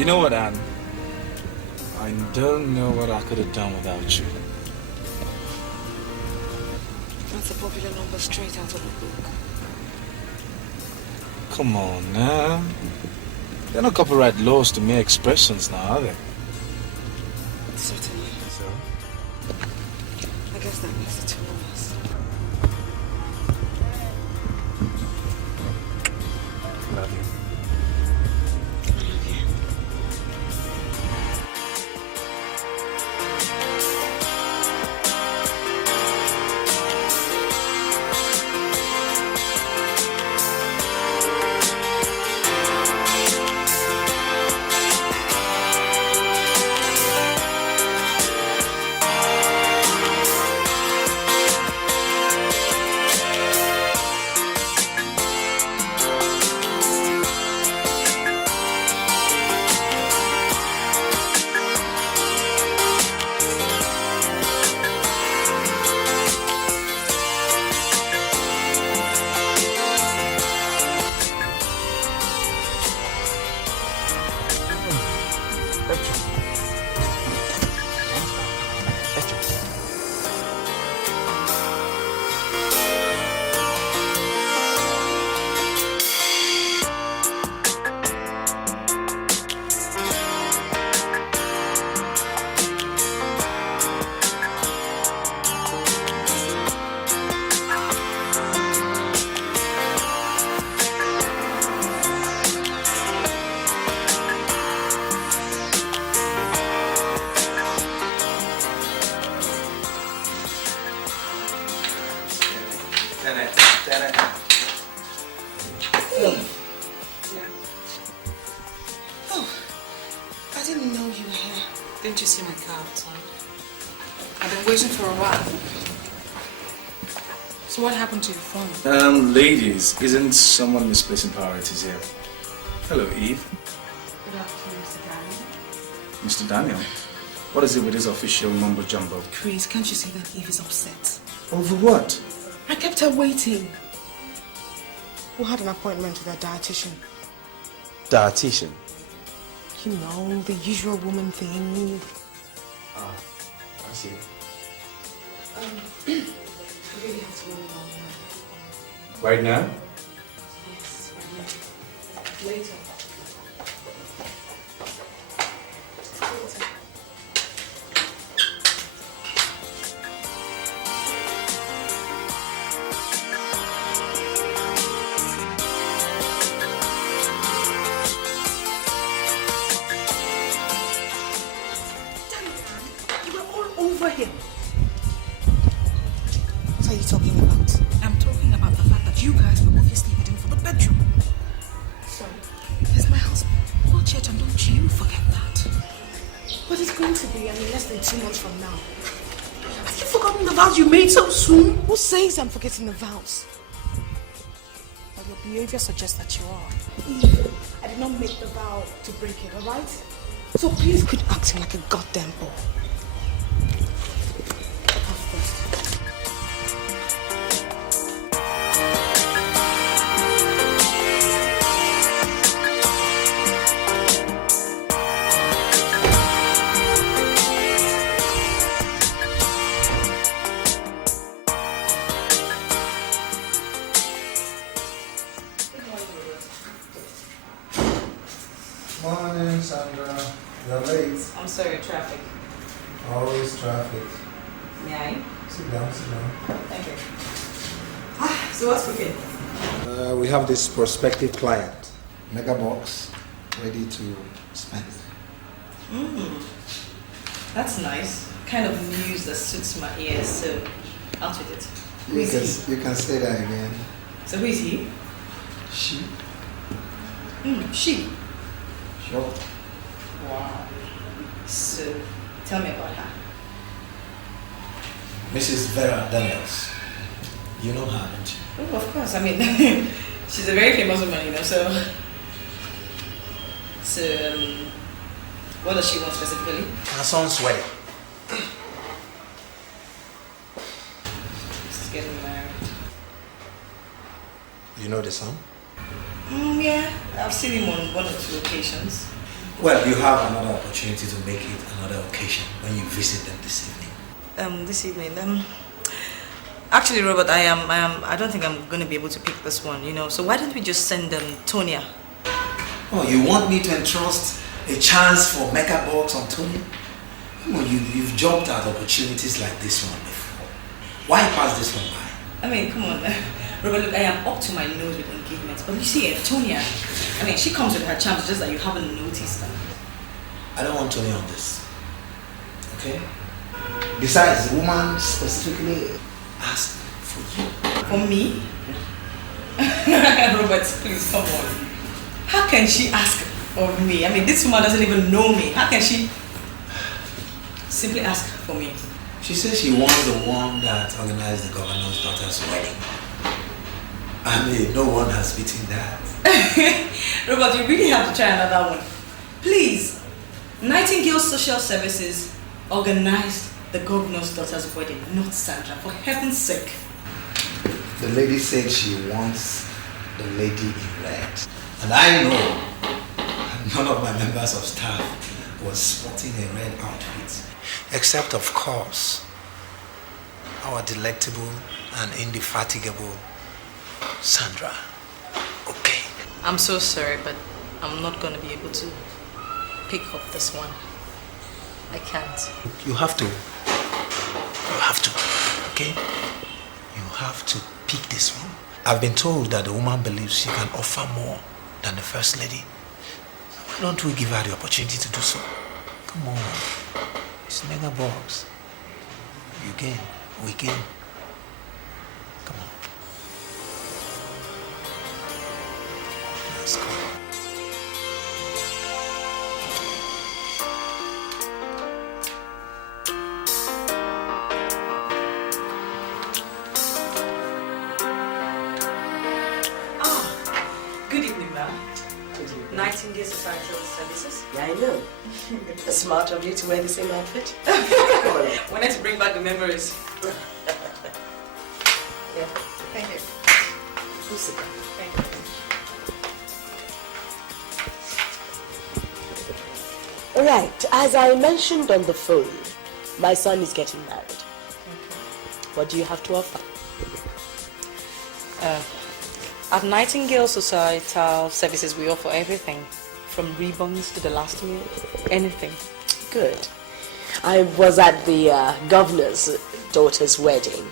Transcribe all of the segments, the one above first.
You know what, Anne? I don't know what I could have done without you. That's a popular number straight out of a book. Come on now. There are no copyright laws to mere expressions now, are there? Certainly. So? I guess that makes it two of us. Love you. I love you. So what happened to your phone? Ladies, isn't someone misplacing priorities here? Hello, Eve. Good afternoon, Mr. Daniel. Mr. Daniel, what is it with this official mumbo jumbo? Chris, can't you see that Eve is upset? Over what? I kept her waiting. We had an appointment with a dietitian. Dietitian? You know, the usual woman thing. Ah, I see. I really have to run along now. Right now? Yes, right now. Later. Later. You were all over him. What are you talking about? I'm talking about the fact that you guys were obviously heading for the bedroom. Sorry. He's my husband. Not yet, and don't you forget that. But it's going to be, less than 2 months from now. Have you forgotten the vows you made so soon? Who says I'm forgetting the vows? But your behavior suggests that you are. Eve, I did not make the vow to break it, alright? So please quit acting like a goddamn ball. Have first. Morning, Sandra. You're late. I'm sorry, traffic. Always traffic. May I? Sit down, sit down. Thank you. So what's cooking? We have this prospective client, mega box, ready to spend. That's nice. Kind of news that suits my ears, so out with it. Who is he? You can say that again. So who is he? She? She. Sure. Wow. So tell me about her. Mrs. Vera Daniels. You know her, don't you? Oh, of course. I mean, she's a very famous woman, you know, so... what does she want specifically? Her son's wedding. She's getting married. You know the son? Yeah. I've seen him on 1 or 2 occasions. Well, you have another opportunity to make it another occasion when you visit them this evening. This evening, actually, Robert, I don't think I'm going to be able to pick this one, you know. So why don't we just send Tonya? Oh, you want me to entrust a chance for mega bucks on Tony? Come on, you've jumped at opportunities like this one before. Why pass this one by? I mean, come on, Robert, look, I am up to my nose with engagements. But you see, Tonya, I mean, she comes with her charms, just that you haven't noticed them. I don't want Tony on this. Okay? Besides, the woman specifically asked for you. For me? Robert, please, come on. How can she ask of me? I mean, this woman doesn't even know me. How can she simply ask for me? She says she wants the one that organized the governor's daughter's wedding. I mean, no one has beaten that. Robert, you really have to try another one. Please. Nightingale Social Services organized the governor's daughter's wedding, not Sandra, for heaven's sake. The lady said she wants the lady in red. And I know none of my members of staff was sporting a red outfit. Except, of course, our delectable and indefatigable Sandra. Okay. I'm so sorry, but I'm not going to be able to pick up this one. I can't. You have to. You have to. Okay? You have to pick this one. I've been told that the woman believes she can offer more than the first lady. Why don't we give her the opportunity to do so? Come on. It's mega box. You gain. We gain. Come on. Let's go. Good evening, ma'am. Nightingale Societal Services. Yeah, I know. Smart of you to wear the same outfit. Wanted to bring back the memories. Yeah. Thank you. Who's it? Thank you. All right. As I mentioned on the phone, my son is getting married. What do you have to offer? At Nightingale Societal Services, we offer everything, from ribbons to the last meal, anything. Good. I was at the governor's daughter's wedding,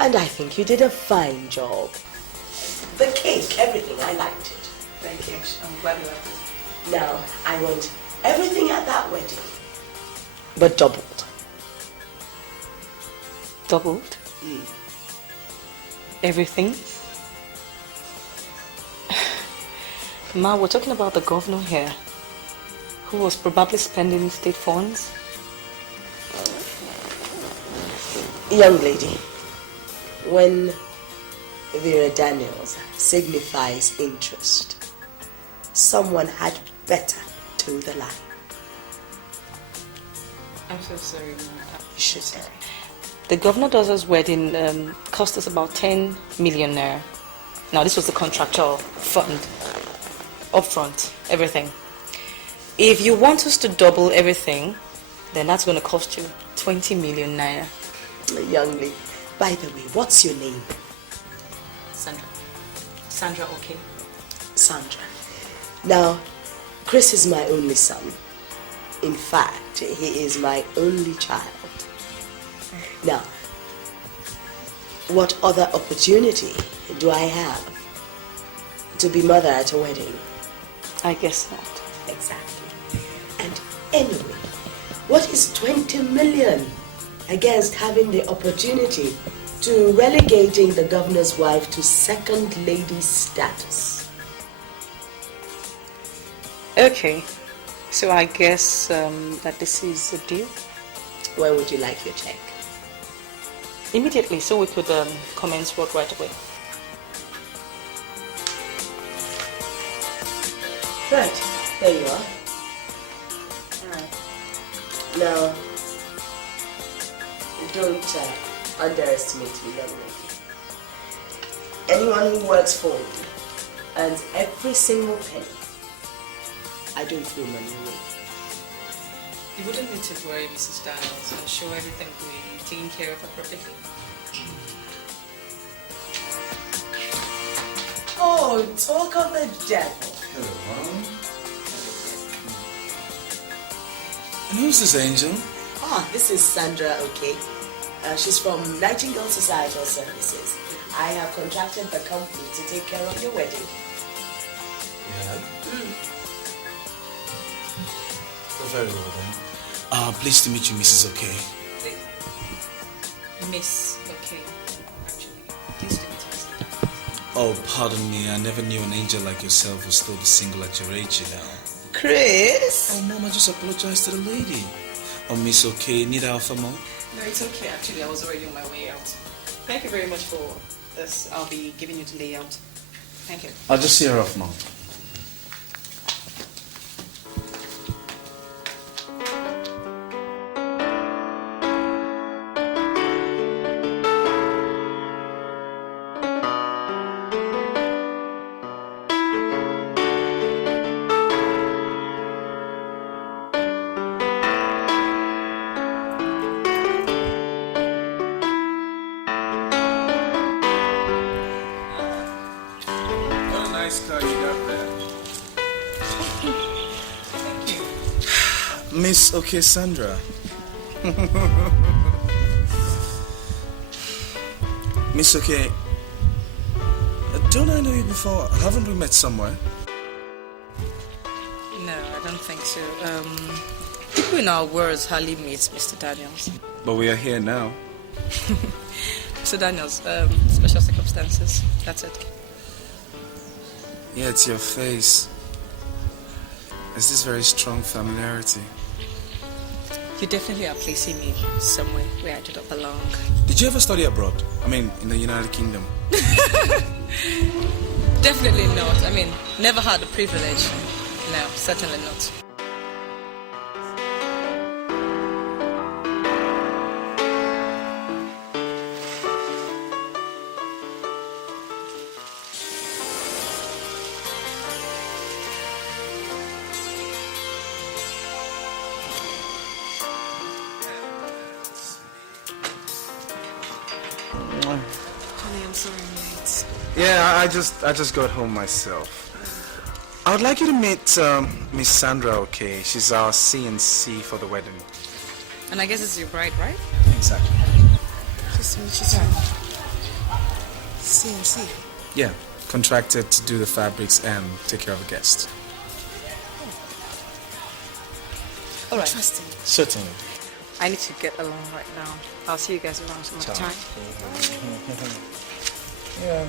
and I think you did a fine job. The cake, everything, I liked it. Thank you. I'm glad you liked it. Now, I want everything at that wedding, but doubled. Doubled? Everything? Ma, we're talking about the governor here, who was probably spending state funds. Young lady, when Vera Daniels signifies interest, someone had better toe the line. I'm so sorry, Ma. You should say. The governor daughter's wedding cost us about 10 million naira. Now, this was the contractual fund, upfront, everything. If you want us to double everything, then that's going to cost you 20 million naira. Young lady, by the way, what's your name? Sandra. Sandra, okay. Sandra. Now, Chris is my only son. In fact, he is my only child. Now, what other opportunity do I have to be mother at a wedding? I guess not. Exactly. And anyway, what is 20 million against having the opportunity to relegating the governor's wife to second lady status? Okay, so I guess that this is a deal. When would you like your check? Immediately, so we could commence work right away. Right, there you are. Now, don't underestimate me, young lady. Anyone who works for me earns every single penny. I don't throw money away. You wouldn't need to worry, Mrs. Daniels. I'm sure everything will be taken care of appropriately. Oh, talk of the devil. Hello, Mom. And who's this angel? Ah, this is Sandra, okay? She's from Nightingale Societal Services. I have contracted the company to take care of your wedding. Yeah. Oh, very well then. Pleased to meet you, Mrs. Okay. Miss, okay. Actually, pleased to meet you, Mr. Daniels. Oh, pardon me. I never knew an angel like yourself would still be single at your age, you know. Chris? Oh, Mom, I just apologized to the lady. Oh, Miss Okay, need I offer more? No, it's okay. Actually, I was already on my way out. Thank you very much for this. I'll be giving you the layout. Thank you. I'll just see her off, Mom. Miss Okay Sandra. Miss Okay, don't I know you before? Haven't we met somewhere? No, I don't think so. People in our words hardly meet Mr. Daniels. But we are here now. Mr. Daniels, special circumstances. That's it. Yeah, it's your face. There's this very strong familiarity. You definitely are placing me somewhere where I do not belong. Did you ever study abroad? I mean, in the United Kingdom? Definitely not. I mean, never had the privilege. No, certainly not. Honey, I'm sorry I'm late. Yeah, I just got home myself. I would like you to meet Miss Sandra, okay? She's our CNC for the wedding. And I guess it's your bride, right? Exactly. She's from CMC. Yeah, contracted to do the fabrics and take care of the guests. All right. Interesting. Certainly. I need to get along right now. I'll see you guys around some other time. Yeah.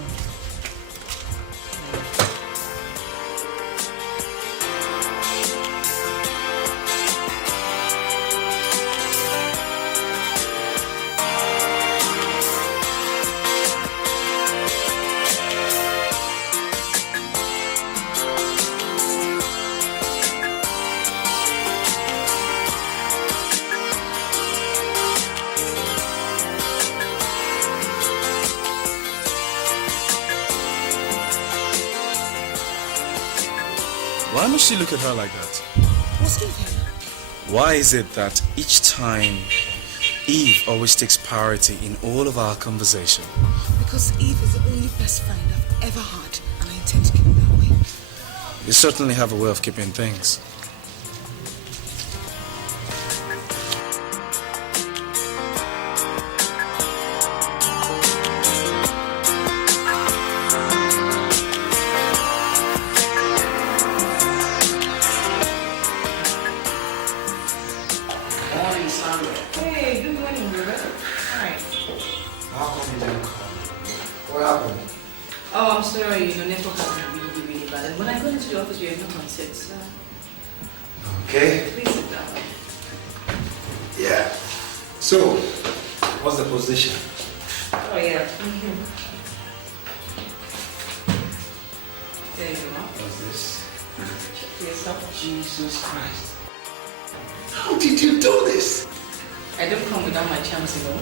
Why must she look at her like that? What's giving? Why is it that each time Eve always takes priority in all of our conversation? Because Eve is the only best friend I've ever had, and I intend to keep it that way. You certainly have a way of keeping things. Hey, good morning, Rita. Hi. How come you didn't call me? What happened? Oh, I'm sorry. Network has been really, really bad. And when I go into the office, we have no consent. So Okay. please sit down. Yeah. So, what's the position? Oh, yeah. There you go. What's this? Check for yourself. Jesus Christ. How did you do this? I don't come without my charms, you know.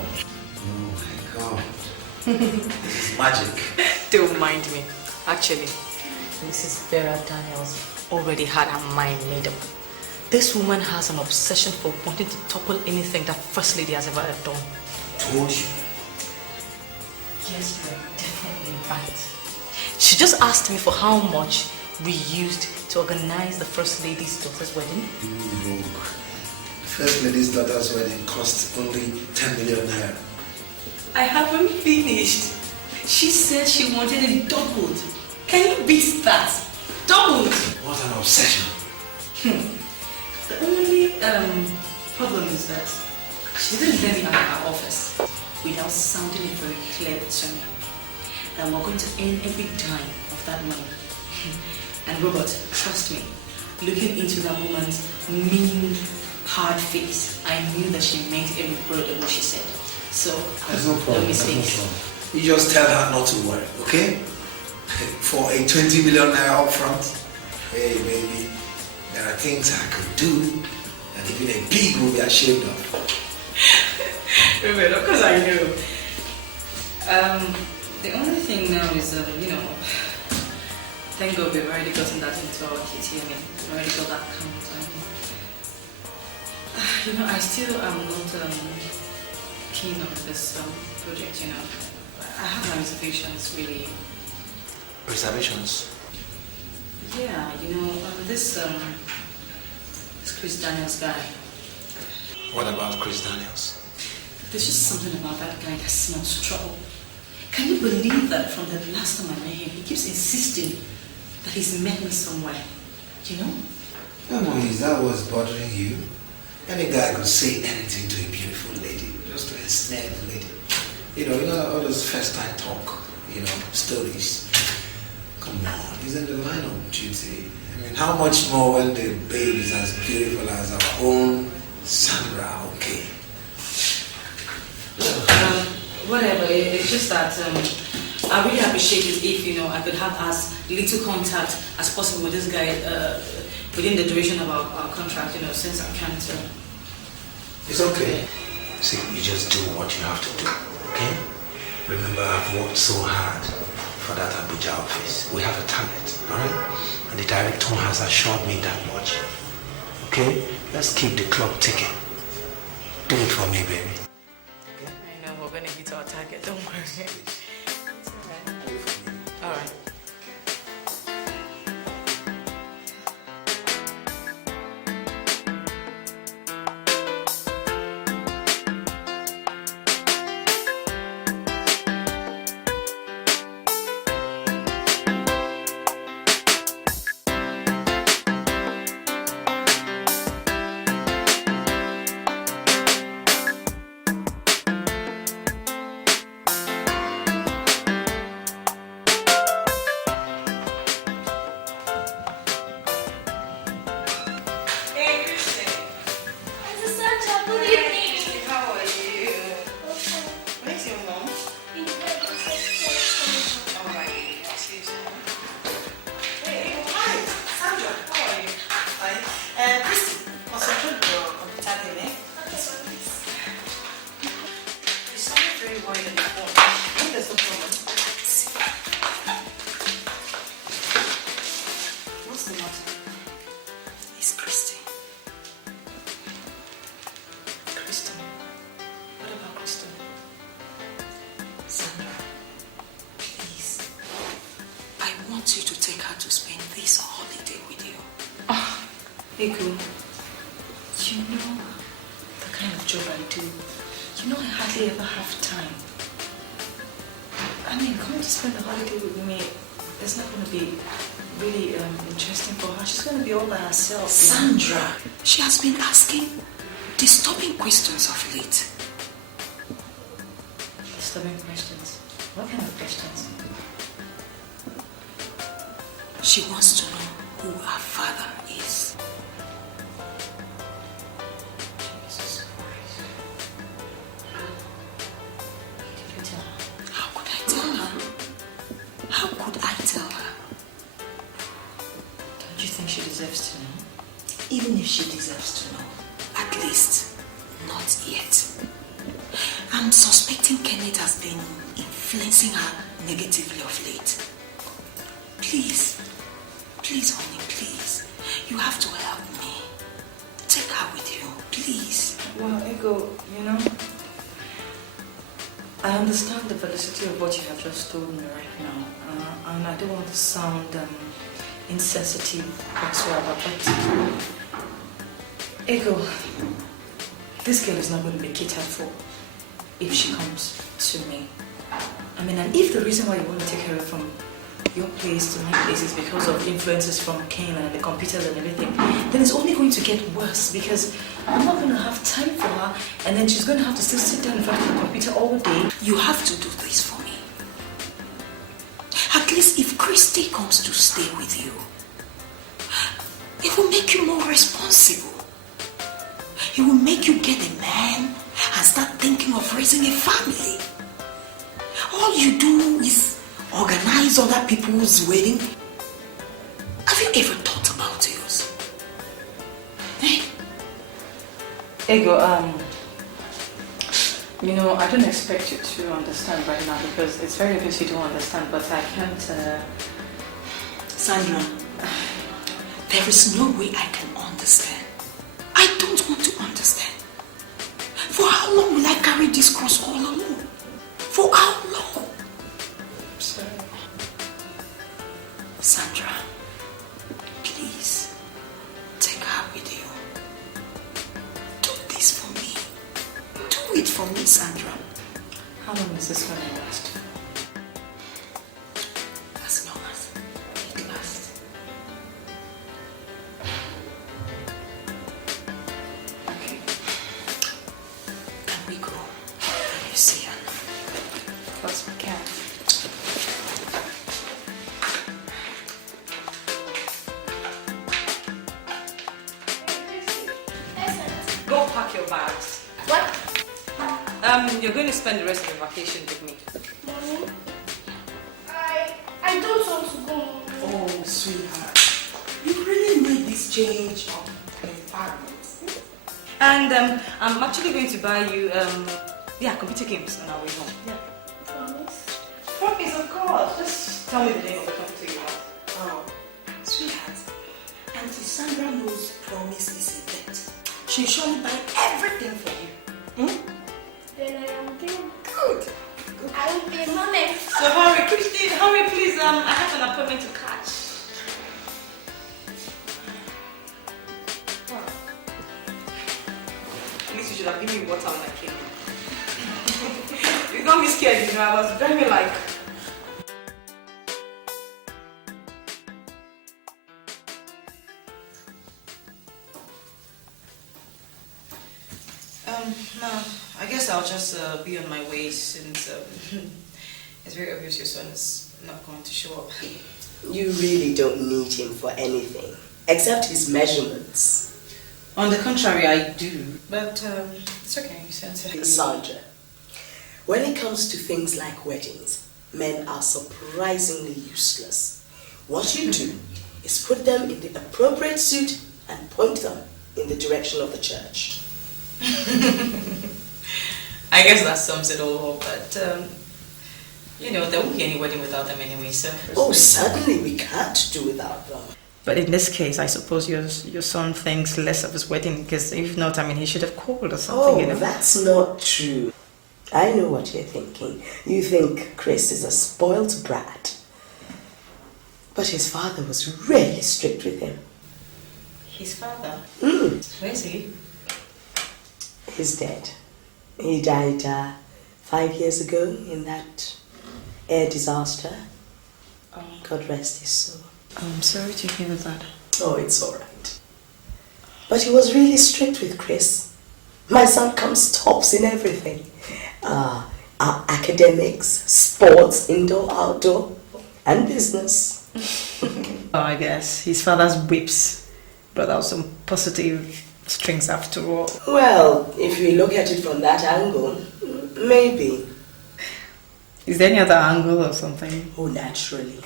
Oh my God. This is magic. Don't mind me. Actually, Mrs. Vera Daniels already had her mind made up. This woman has an obsession for wanting to topple anything that First Lady has ever done. Told you. Yes, you're definitely right. She just asked me for how much we used to organize the First Lady's daughter's wedding. Rogue. First Lady's daughter's wedding cost only 10 million naira. I haven't finished. She said she wanted it doubled. Can you beat that? Doubled! What an obsession. The only problem is that she didn't let me out of her office without sounding it very clear to me. And we're going to earn every dime of that money. And Robert, trust me, looking into that woman's mean, hard face, I knew that she meant every word of what she said. So, There's no problem. no mistakes. No problem. You just tell her not to worry, okay? For a 20 million naira upfront, hey baby, there are things I could do that even a pig will be ashamed of. Robert, of course I know. The only thing now is, thank God we've already gotten that into our kitty. We've already got that account. I still am not keen on this project, I have my reservations, really. Reservations? Yeah, this Chris Daniels guy. What about Chris Daniels? There's just something about that guy that smells trouble. Can you believe that from the last time I met him, he keeps insisting that he's met me somewhere, No, is that what's bothering you? Any guy could say anything to a beautiful lady, just to ensnare the lady. All those first time talk, stories. Come on, he's in the line of duty. How much more when the babe is as beautiful as our own Sandra, okay? Whatever, it's just that I really appreciate it if, I could have as little contact as possible with this guy within the duration of our contract, since I can't... It's okay. See, you just do what you have to do, okay? Remember, I've worked so hard for that Abuja office. We have a target, alright? And the director has assured me that much. Okay? Let's keep the clock ticking. Do it for me, baby. I know, we're going to hit our target, don't worry. It's alright. Alright. Sandra, she has been asking disturbing questions of late. Disturbing questions? What kind of questions? She wants to know who her father is. Jesus Christ. Did you tell her? How could I tell her? How could I tell her? Don't you think she deserves to know? Even if she deserves to know, at least not yet. I'm suspecting Kenneth has been influencing her negatively of late. Please, Please, honey, please. You have to help me. Take her with you, please. Well, Ego, you know, I understand the validity of what you have just told me right now, and I don't want to sound insensitive whatsoever, but Ego, this girl is not going to be catered for if she comes to me. I mean, and if the reason why you want to take her from your place to my place is because of influences from Kane and the computers and everything, then it's only going to get worse because I'm not going to have time for her, and then she's going to have to still sit down in front of the computer all day. You have to do this for me. At least if Christy comes to stay with you, it will make you more responsible. It will make you get a man and start thinking of raising a family. All you do is organize other people's wedding. Have you ever thought about yours? Eh? Ego, you know, I don't expect you to understand right now because it's very obvious you don't understand, but I can't... Sandra, there is no way I can understand. I don't want to understand. For how long will I carry this cross all alone? For how long? Sorry. Sandra, please, take her with you. Do this for me. Do it for me, Sandra. How long is this going to last? As long as it lasts. Okay. Can we go? Can you see her? Of course we can. Go pack your bags. What? You're going to spend the rest of your vacation with me. Mommy, I don't want to go. Oh, sweetheart. You really made this change of environment. And I'm actually going to buy you, computer games on our way home. Yeah. Promise? Promise, of course. Just tell me the name of the computer you want. Oh, sweetheart. Auntie Sandra knows promise is a bet. She'll surely buy everything for you. Hmm? Then I am doing Good. I will be mommy. So hurry, Christine, hurry please. I have an appointment to catch. At least you should have given me water when I came in. You got me scared, you know. I was very like... No, I guess I'll just be on my way since it's very obvious your son is not going to show up. You really don't need him for anything, except his measurements. On the contrary, I do, but it's okay, Sandra. Sandra, when it comes to things like weddings, men are surprisingly useless. What you do is put them in the appropriate suit and point them in the direction of the church. I guess that sums it all up, but you know, there won't be any wedding without them anyway, so... Oh, certainly we can't do without them. But in this case, I suppose your son thinks less of his wedding, because if not, I mean, he should have called or something, you know? That's not true. I know what you're thinking. You think Chris is a spoilt brat. But his father was really strict with him. His father? Mm. Where is he? He's dead. He died 5 years ago in that air disaster. Oh. God rest his soul. I'm sorry to hear that. Oh, it's all right. But he was really strict with Chris. My son comes tops in everything. Our academics, sports, indoor, outdoor, and business. Oh, I guess his father's whips brought out some positive strings after all. Well, if you look at it from that angle, maybe. Is there any other angle or something? Oh, naturally.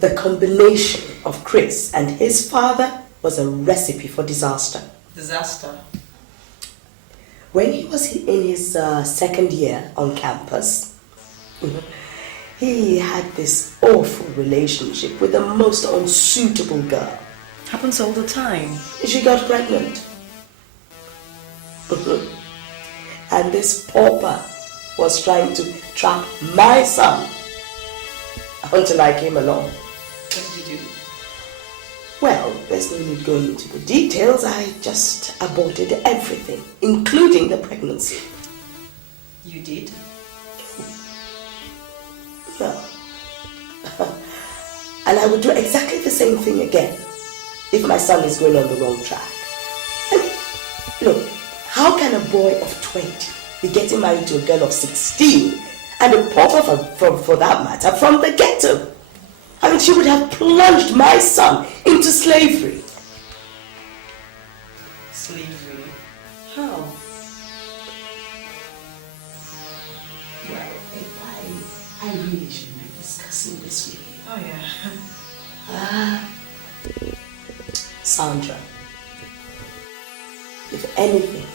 The combination of Chris and his father was a recipe for disaster. Disaster? When he was in his second year on campus, He had this awful relationship with the most unsuitable girl. Happens all the time. She got pregnant. And this pauper was trying to trap my son until I came along. What did you do? Well, there's no need going into the details. I just aborted everything, including the pregnancy. You did? No. And I would do exactly the same thing again if my son is going on the wrong track. And look, how can a boy of 20 be getting married to a girl of 16 and a pauper for that matter from the ghetto? I mean, she would have plunged my son into slavery. Slavery? How? Well, I really shouldn't be discussing this with you. Oh, yeah. Sandra, if anything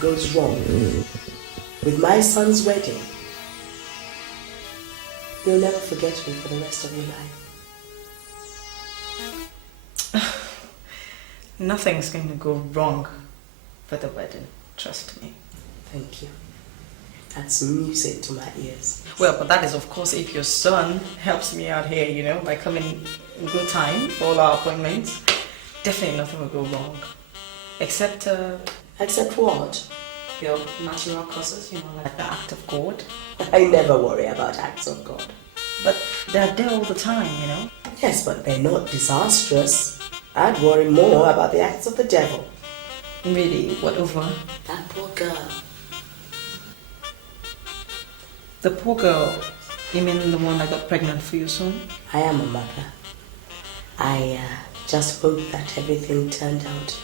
goes wrong with my son's wedding, you'll never forget me for the rest of your life. Nothing's going to go wrong for the wedding. Trust me. Thank you. That's music to my ears. Well, but that is, of course, if your son helps me out here, you know, by coming in good time for all our appointments. Definitely nothing will go wrong. Except, Except what? your natural causes, you know, like the act of God. I never worry about acts of God. But they're there all the time, you know. Yes, but they're not disastrous. I'd worry more about the acts of the devil. Really? What over? That poor girl. The poor girl, you mean the one that got pregnant for your son? I am a mother. I just hope that everything turned out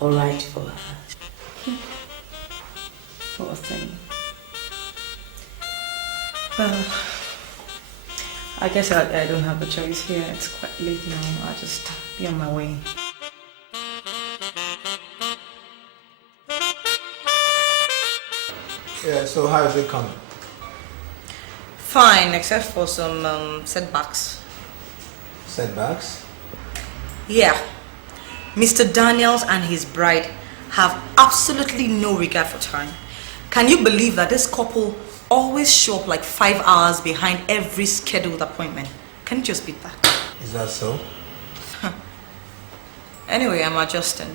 all right for her. Poor thing. Well, I guess I don't have a choice here. It's quite late now. I'll just be on my way. Yeah, so how is it coming? Fine, except for some setbacks. Setbacks? Yeah. Mr. Daniels and his bride have absolutely no regard for time. Can you believe that this couple always show up like 5 hours behind every scheduled appointment? Can you just beat that? Is that so? Anyway, I'm adjusting.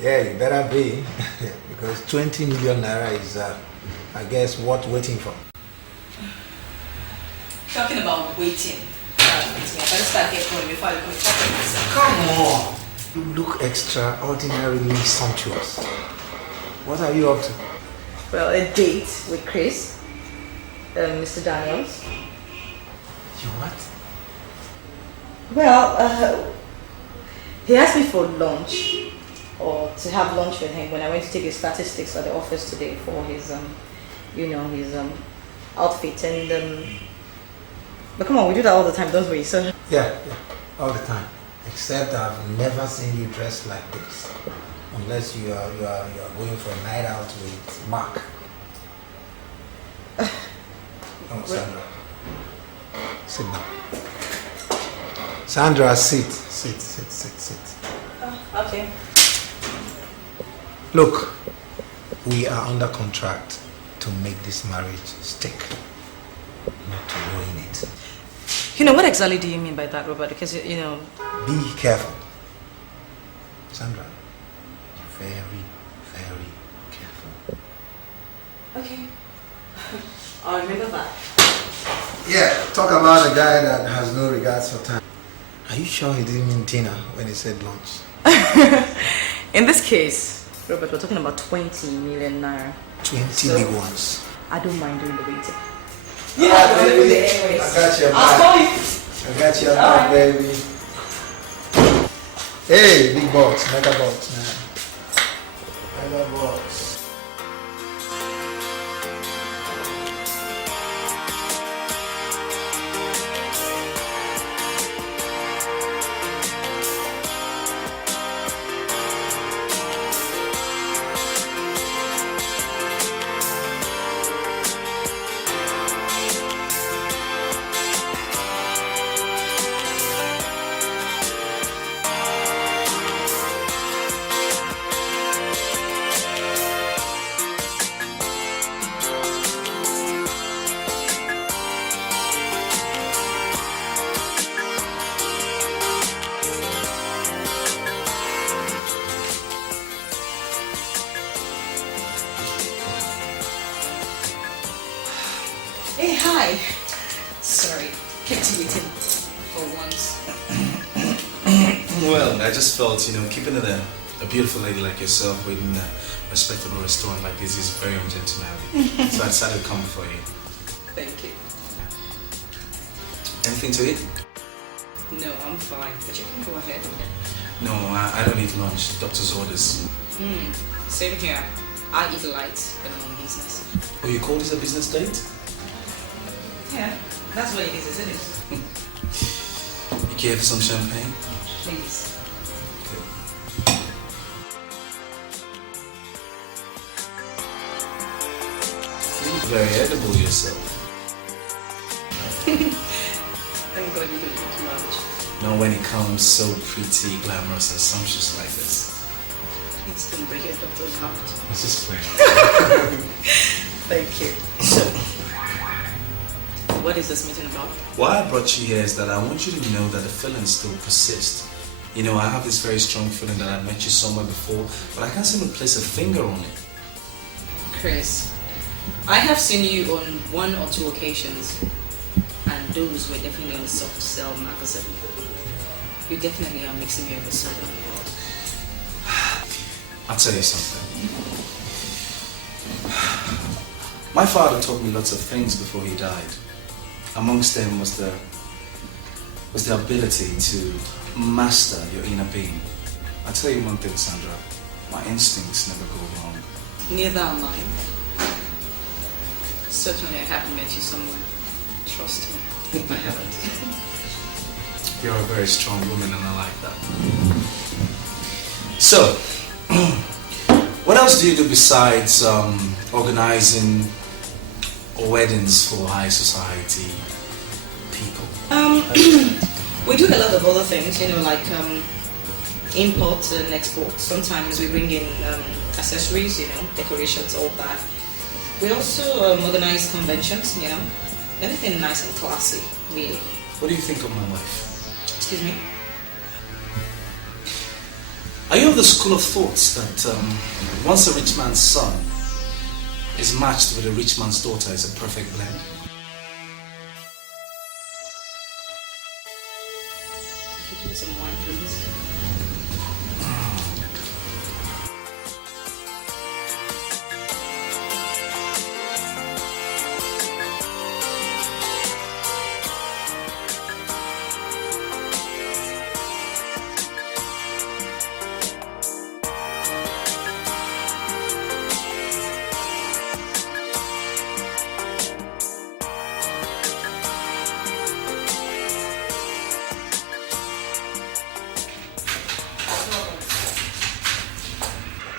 Yeah, you better be. Because 20 million naira is, I guess, worth waiting for. Talking about waiting. I better start getting going before I go shopping. Come on! You look extraordinarily sumptuous. What are you up to? Well, a date with Chris, Mr. Daniels. You what? Well, he asked me for lunch, or to have lunch with him when I went to take his statistics at the office today for his, his outfit. And but come on, we do that all the time, don't we? So Yeah, all the time. Except I've never seen you dressed like this, unless you are going for a night out with Mark. Oh, Sandra, sit down. Sandra, sit. oh, okay. Look, we are under contract to make this marriage stick, not to ruin it. You know, what exactly do you mean by that, Robert? Because Be careful. Sandra, be very, very careful. Okay. I'll remember that. Yeah, talk about a guy that has no regards for time. Are you sure he didn't mean dinner when he said lunch? In this case, Robert, we're talking about 20 million naira. 20 big ones. I don't mind doing the waiting. Yeah, baby. I got your I'll back. call you. I got your back, baby. Hey, big box, mega box, man. Mega box. hi. Sorry, kept you waiting for once. Well, I just felt, keeping a beautiful lady like yourself waiting in a respectable restaurant like this is very ungentlemanly. So I decided to come for you. Thank you. Anything to eat? No, I'm fine, but you can go ahead. No, I don't eat lunch. Doctor's orders. Same here. I eat light, but I'm on business. Oh, you call this a business date? Yeah, that's what it is, isn't it? You care for some champagne? Please. You look very edible yourself. Thank God you don't eat much. Not when it comes so pretty, glamorous, and sumptuous like this. Please don't break your doctor's heart. Let's just play. Thank you. So, what is this meeting about? Why I brought you here is that I want you to know that the feelings still persist. I have this very strong feeling that I met you somewhere before, but I can't seem to place a finger on it. Chris, I have seen you on 1 or 2 occasions, and those were definitely on the soft sell magazine. You definitely are mixing me up with someone. I'll tell you something. My father taught me lots of things before he died. Amongst them was the ability to master your inner being. I'll tell you one thing, Sandra. My instincts never go wrong. Neither am I. Certainly I haven't met you somewhere. Trust me. I haven't. You're a very strong woman and I like that. So, what else do you do besides organizing weddings for high society people? We do a lot of other things, like import and export. Sometimes we bring in accessories, decorations, all that. We also organize conventions, anything nice and classy, really. What do you think of my wife? Excuse me? Are you of the school of thoughts that once a rich man's son is matched with a rich man's daughter is a perfect blend? Could you give me some wine, please?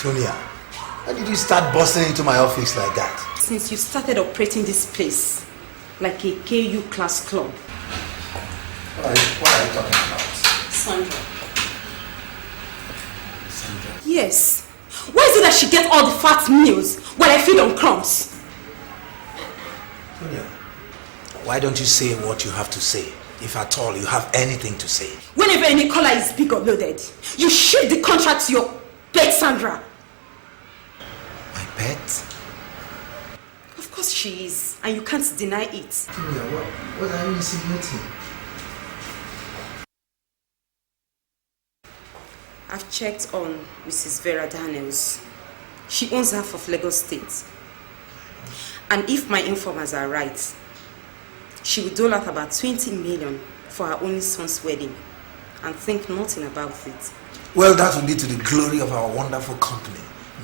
Tonia, how did you start busting into my office like that? Since you started operating this place like a KU class club. What are you talking about? Sandra. Sandra. Yes. Why is it that she gets all the fat meals while I feed on crumbs? Tonia, why don't you say what you have to say, if at all you have anything to say? Whenever any caller is big or loaded, you shift the contract to your pet Sandra. My pet? Of course she is, and you can't deny it. Tonia, what are you insinuating? I've checked on Mrs. Vera Daniels. She owns half of Lagos State. And if my informers are right, she will dole out about 20 million for her only son's wedding and think nothing about it. Well, that will be to the glory of our wonderful company,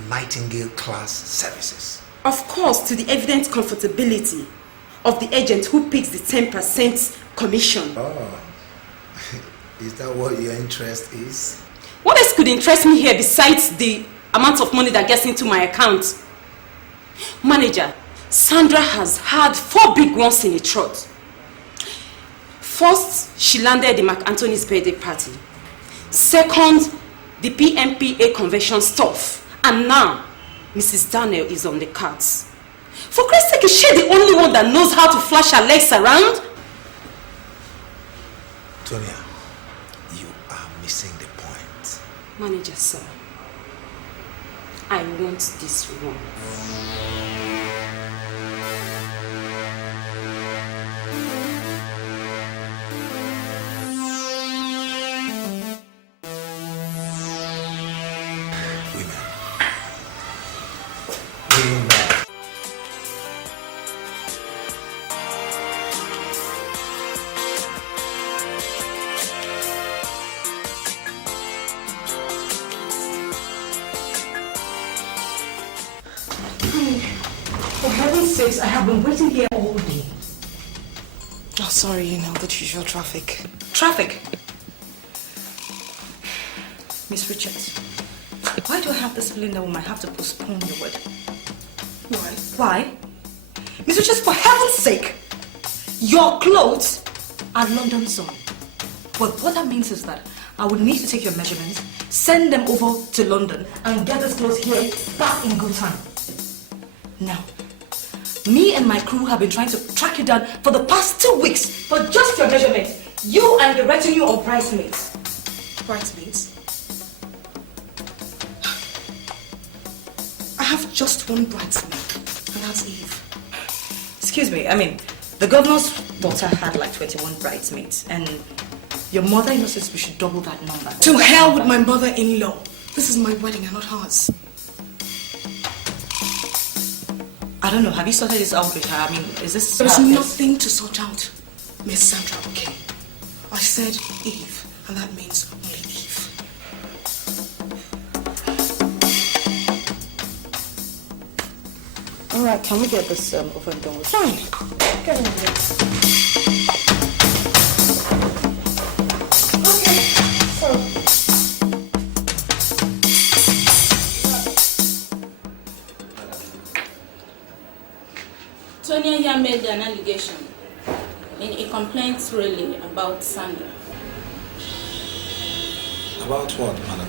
Nightingale Class Services. Of course, to the evident comfortability of the agent who picks the 10% commission. Oh, is that what your interest is? What else could interest me here besides the amount of money that gets into my account? Manager, Sandra has had 4 big ones in a trot. First, she landed the McAnthony's birthday party. Second, the PMPA convention stuff. And now, Mrs. Daniel is on the cards. For Christ's sake, is she the only one that knows how to flash her legs around? Tonia, you are missing the point. Manager, sir, I want this wrong. For heaven's sakes, I have been waiting here all day. Oh, sorry, you know, the usual traffic. Traffic? Miss Richards, why do I have this feeling that we might have to postpone your wedding? Why? Why? Miss Richards, for heaven's sake, your clothes are London sewn. But what that means is that I would need to take your measurements, send them over to London, and get this clothes here back in good time. Now, me and my crew have been trying to track you down for the past 2 weeks for just your measurements. You and the retinue of bridesmaids. Bridesmaids? I have just one bridesmaid, and that's Eve. Excuse me, I mean, the governor's daughter had like 21 bridesmaids, and your mother-in-law says we should double that number. To hell with my mother-in-law. This is my wedding and not hers. I don't know, have you sorted this out with her? I mean, is this... There's nothing to sort out, Miss Sandra, okay? I said Eve, and that means only Eve. Alright, can we get this over and done with? Fine. Get over here. Okay, so... Tonya here made an allegation in a complaint really about Sandra. About what, madam?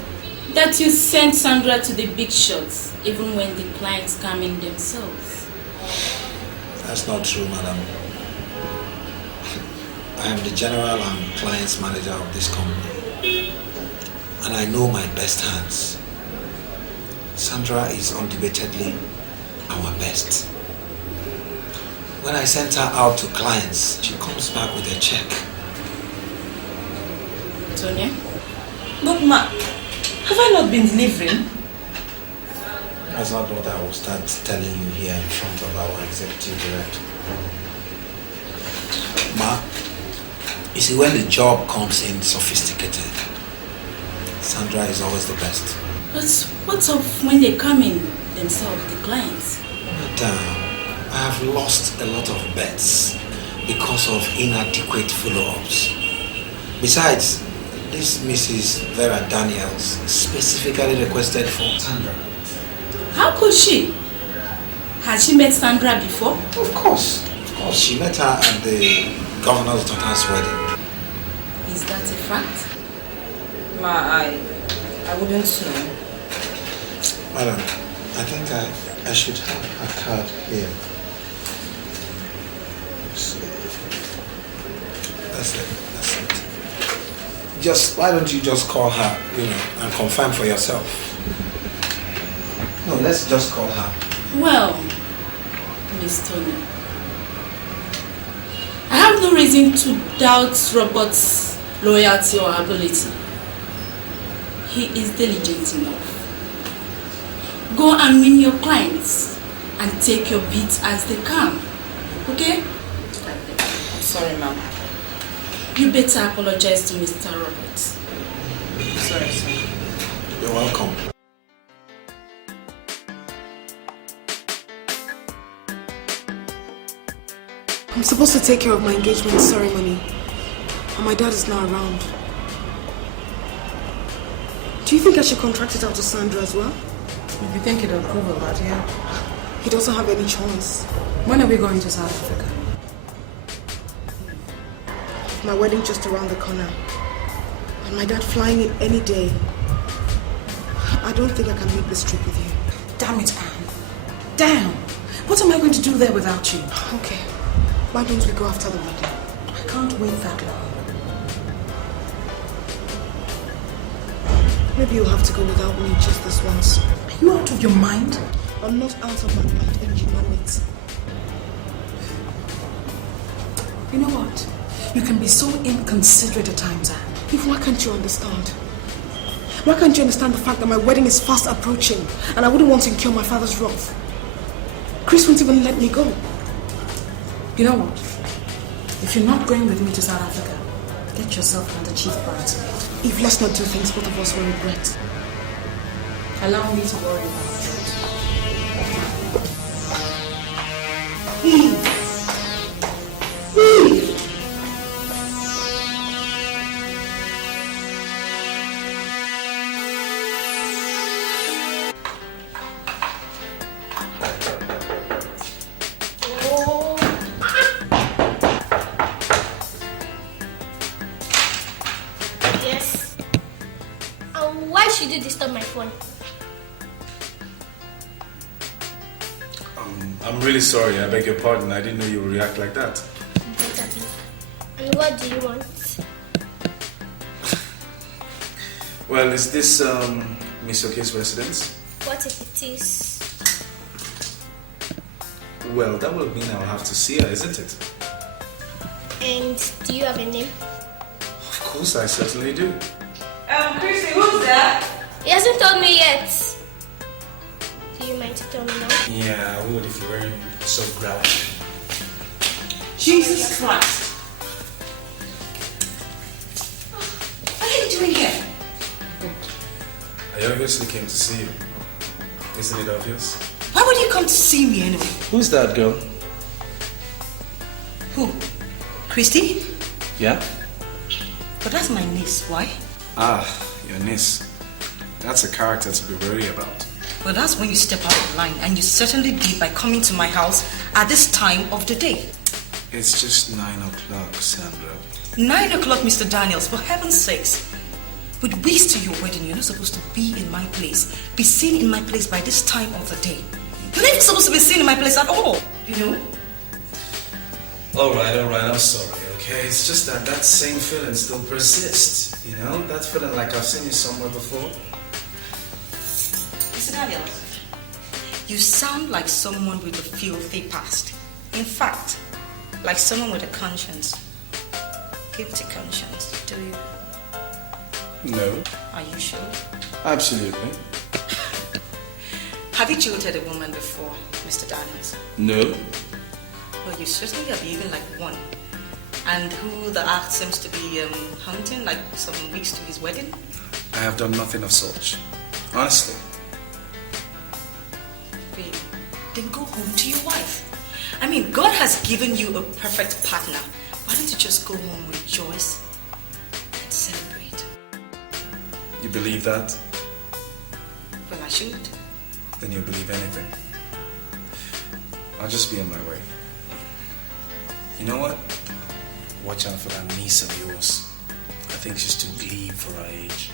That you sent Sandra to the big shots even when the clients come in themselves. That's not true, madam. I am the general and clients manager of this company, and I know my best hands. Sandra is undebatedly our best. When I send her out to clients, she comes back with a check. Tonya? Look, Ma, have I not been delivering? That's not what I will start telling you here in front of our executive director. Ma, you see, when the job comes in sophisticated, Sandra is always the best. But what's up when they come in themselves, the clients? Madam, I have lost a lot of bets because of inadequate follow-ups. Besides, this Mrs. Vera Daniels specifically requested for Sandra. How could she? Has she met Sandra before? Of course. She met her at the governor's daughter's wedding. Is that a fact? Ma, I wouldn't know. Madam, I think I should have a card here. That's it. Why don't you just call her, and confirm for yourself? No, let's just call her. Well, Miss Tonya, I have no reason to doubt Robert's loyalty or ability. He is diligent enough. Go and win your clients and take your beats as they come. Okay? I'm sorry, ma'am. You better apologize to Mr. Roberts. Sorry, sir. You're welcome. I'm supposed to take care of my engagement ceremony, and my dad is not around. Do you think I should contract it out to Sandra as well? If you think he'll approve of that, yeah. He doesn't have any choice. When are we going to South Africa? My wedding just around the corner, and my dad flying in any day. I don't think I can make this trip with you. Damn it, Anne. Damn! What am I going to do there without you? Okay. Why don't we go after the wedding? I can't wait that long. Maybe you'll have to go without me just this once. Are you out of your mind? I'm not out of my mind, and you know it. You know what? You can be so inconsiderate at times, Anne. If why can't you understand? Why can't you understand the fact that my wedding is fast approaching and I wouldn't want to incur my father's wrath? Chris won't even let me go. You know what? If you're not going with me to South Africa, get yourself another chief bridesmaid. If let's not do things both of us will regret. Allow me to worry about it. Eve! Eve! Yes. Why should you disturb my phone? I'm really sorry. I beg your pardon. I didn't know you would react like that. And what do you want? Well, is this Miss Oke's residence? What if it is? Well, that would mean I'll have to see her, isn't it? And do you have a name? Of course, I certainly do. Chrissy, who's that? He hasn't told me yet. Do you mind to tell me now? Yeah, I would if you weren't so grouchy. Jesus Christ. What are you doing here? I obviously came to see you. Isn't it obvious? Why would you come to see me anyway? Who's that girl? Who? Christy? Yeah? But that's my niece. Why? Ah, your niece. That's a character to be worried about. Well, that's when you step out of line, and you certainly did by coming to my house at this time of the day. It's just 9 o'clock, Sandra. 9 o'clock, Mr. Daniels, for heaven's sakes. With weeks to your wedding, you're not supposed to be in my place, be seen in my place by this time of the day. You're not even supposed to be seen in my place at all, you know? Alright, I'm sorry, okay? It's just that same feeling still persists, you know? That feeling like I've seen you somewhere before. Mr. Daniels, you sound like someone with a filthy past. In fact, like someone with a conscience. Guilty conscience, do you? No. Are you sure? Absolutely. Have you jilted a woman before, Mr. Daniels? No. Well, you certainly are behaving like one. And who the act seems to be hunting like some weeks to his wedding? I have done nothing of such. Honestly. Really? Then go home to your wife. I mean, God has given you a perfect partner. Why don't you just go home, rejoice, and celebrate? You believe that? Well, I should. Then you believe anything. I'll just be on my way. You know what? Watch out for that niece of yours. I think she's too glib for her age.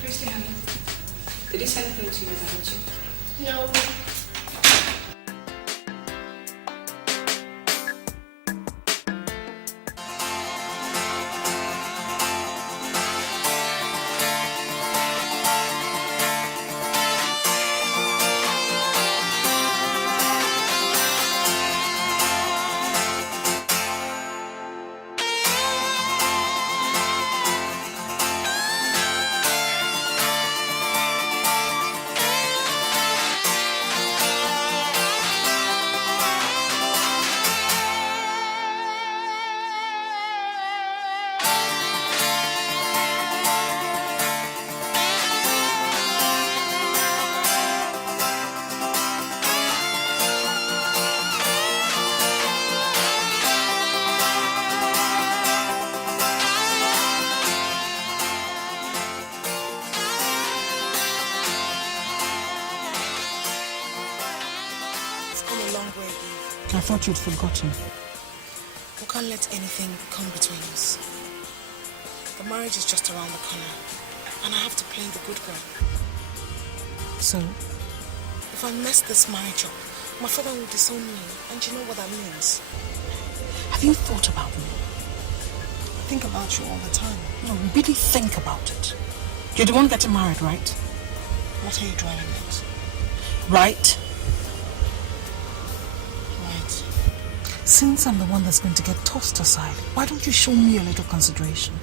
Christy, honey, did he say anything to you that hurt you? No. I thought you'd forgotten. We can't let anything come between us. The marriage is just around the corner, and I have to play the good girl. So? If I mess this marriage up, my father will disown me, and you know what that means. Have you thought about me? I think about you all the time. No, really think about it. You're the one getting married, right? What are you driving at? Right? Right. Since I'm the one that's going to get tossed aside, why don't you show me a little consideration?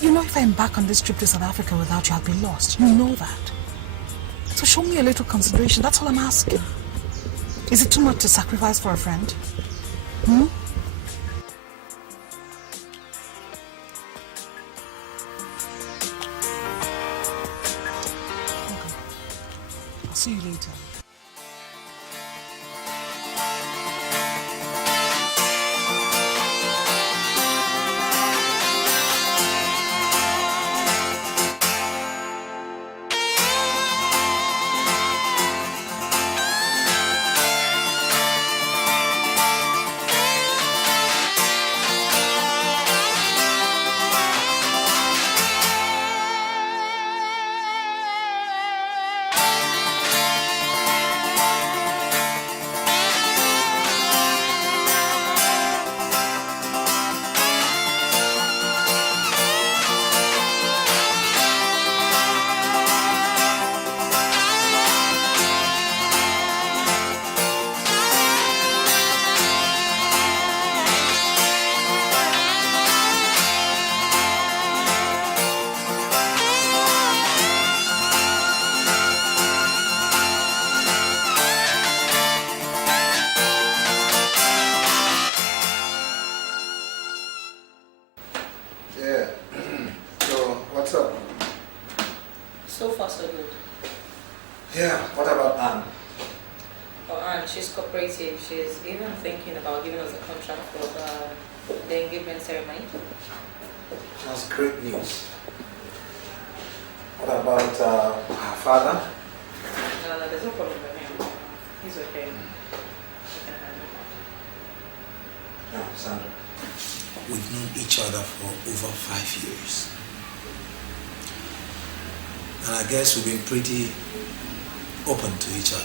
You know, if I embark on this trip to South Africa without you, I'll be lost. You know that. So show me a little consideration. That's all I'm asking. Is it too much to sacrifice for a friend? Hmm? Okay. I'll see you later. She's even thinking about giving us a contract for the engagement ceremony. That's great news. What about her father? No, there's no problem with him. He's okay. No, Sandra. We've known each other for over 5 years. And I guess we've been pretty open to each other.